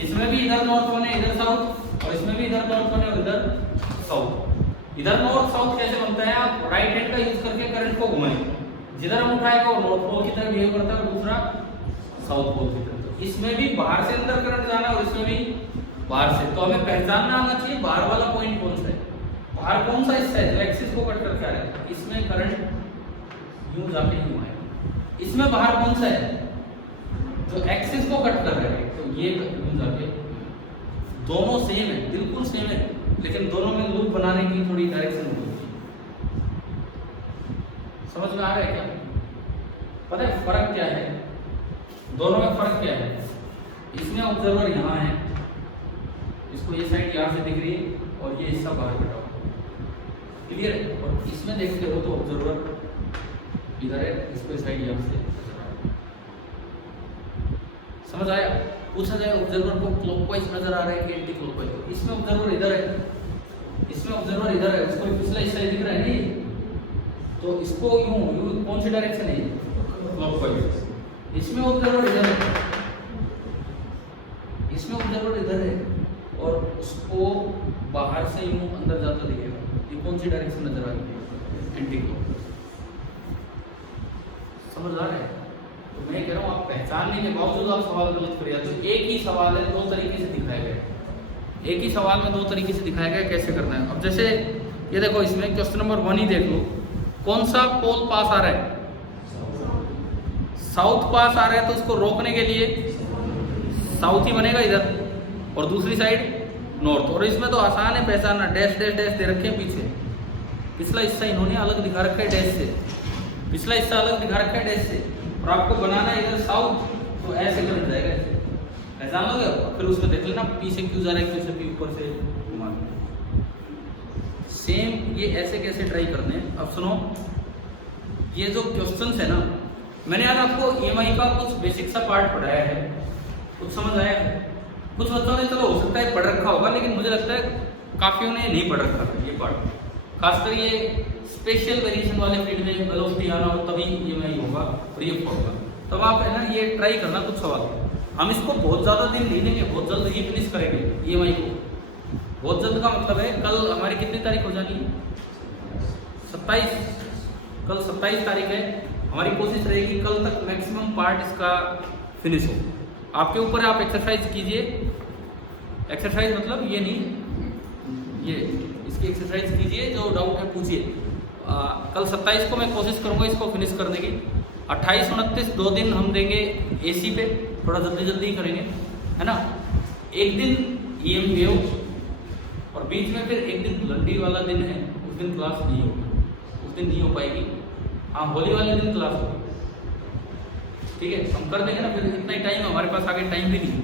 इसमें भी इधर नॉर्थ बने इधर साउथ, और इसमें भी इधर नॉर्थ बने और इधर साउथ। इधर नॉर्थ साउथ कैसे बनता है, आप राइट हैंड का यूज करके करंट को घुमाएं, जिधर हम उठाएगा वो नॉर्थ पोल की तरफ बिहेव करता है और दूसरा साउथ पोल की तरफ। इसमें भी बाहर से अंदर करंट जाना है और इसमें भी बाहर से। तो हमें पहचानना आना चाहिए बाहर वाला पॉइंट कौन सा है, बाहर कौन सा हिस्सा है जो एक्सिस को कट करके आ रहा है। इसमें करंट यूं जाके यूं आएगा, इसमें बाहर कौन सा है जो एक्सिस को कट कर रहा है, तो ये यूं जाके। दोनों सेम है, बिल्कुल सेम है, लेकिन दोनों में लूप बनाने की थोड़ी डायरेक्शन होती है। समझ में आ रहा है क्या? पता है फर्क क्या है दोनों में? फर्क क्या है? इसमें ऑब्जर्वर यहाँ है, इसको ये साइड यहाँ से दिख रही है और ये हिस्सा बाहर कटा हुआ, क्लियर है। और इसमें देखते हो तो ऑब्जर्वर इधर है, इसको इस साइड यहाँ से। समझ आया? पूछा जाए ऑब्जर्वर को क्लॉकवाइज नजर आ रहा है कि एंटी क्लॉकवाइज, तो इसमें ऑब्जर्वर इधर है, इसमें ऑब्जर्वर इधर है, उसको पिछला हिस्सा दिख रहा है नहीं, तो इसको यूं कौन सी डायरेक्शन है, क्लॉकवाइज। इसमें ऑब्जर्वर इधर है, इसमें ऑब्जर्वर इधर है और उसको बाहर से यूं अंदर जाता दिखेगा। ये कौन सी डायरेक्शन नजर आ रही है, एंटी क्लॉकवाइज। समझ आ रहा है? तो मैं कह रहा हूँ आप पहचानने के बावजूद आप सवाल गलत कर जाते हो। एक ही सवाल है, दो तरीके से दिखाया गया, एक ही सवाल में दो तरीके से दिखाया गया कैसे करना है। अब जैसे ये देखो, इसमें क्वेश्चन नंबर 1 ही देख लो, कौन सा पोल पास आ रहा है, साउथ पास आ रहा है, तो उसको रोकने के लिए साउथ ही बनेगा इधर और दूसरी साइड नॉर्थ। और इसमें तो आसान है पहचानना, डैश डैश डैश दे रखे हैं पीछे, पिछला हिस्सा इन्होंने अलग दिखा रखा है डैश से, पिछला हिस्सा अलग दिखा रखा है डैश से, और आपको बनाना है इधर साउथ, तो ऐसे करंट जाएगा, ऐसे पहचान लोगे। फिर उसमें देख लेना पी से क्यू जा रहा है, क्यू से पी ऊपर से घुमा। सेम ये ऐसे कैसे ट्राई करने हैं। अब सुनो, ये जो क्वेश्चंस है ना, मैंने आज आपको EMI का कुछ बेसिक सा पार्ट पढ़ाया है, कुछ समझ आया है। कुछ बच्चों ने चलो हो सकता है पढ़ रखा होगा, लेकिन मुझे लगता है काफियों ने नहीं पढ़ रखा है ये पार्ट, खासकर ये स्पेशल वेरिएशन वाले फील्ड में वेलोसिटी आना हो तभी EMI होगा और ये होगा। तब आप है ना ये ट्राई करना कुछ सवाल। हम इसको बहुत ज़्यादा दिन नहीं लेंगे, बहुत जल्द ही फिनिश करेंगे EMI को। बहुत जल्द का मतलब है कल हमारी कितनी तारीख हो जानी है? 27। कल 27 तारीख है। हमारी कोशिश रहेगी कल तक मैक्सिमम पार्ट इसका फिनिश हो। आपके ऊपर आप एक्सरसाइज कीजिए। एक्सरसाइज मतलब ये नहीं, ये इसकी एक्सरसाइज कीजिए, जो डाउट है पूछिए। कल 27 को मैं कोशिश करूँगा इसको फिनिश करने की। 28, 29 2 दिन हम देंगे एसी पे, थोड़ा जल्दी जल्दी ही करेंगे, है ना। एक दिन EM वेव और बीच में फिर एक दिन लंडी वाला दिन है, उस दिन क्लास नहीं होगी, उस दिन नहीं हो पाएगी। हाँ, होली वाले दिन क्लास होगी, ठीक है, हम कर देंगे ना। फिर इतना ही टाइम है हमारे पास, आगे टाइम भी नहीं।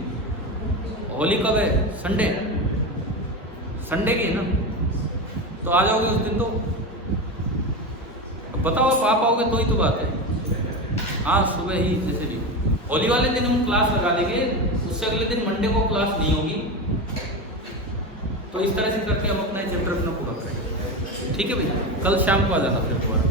होली कब है? संडे, संडे की है ना, तो आ जाओगे उस दिन। तो अब बताओ आप आओगे तो ही तो बात है। हाँ, सुबह ही जैसे भी। होली वाले दिन हम क्लास लगा देंगे, उससे अगले दिन मंडे को क्लास नहीं होगी। तो इस तरह से करके हम अपना चैप्टर अपना पूरा करेंगे, ठीक है भैया। कल शाम को आ जाना फिर दोबारा।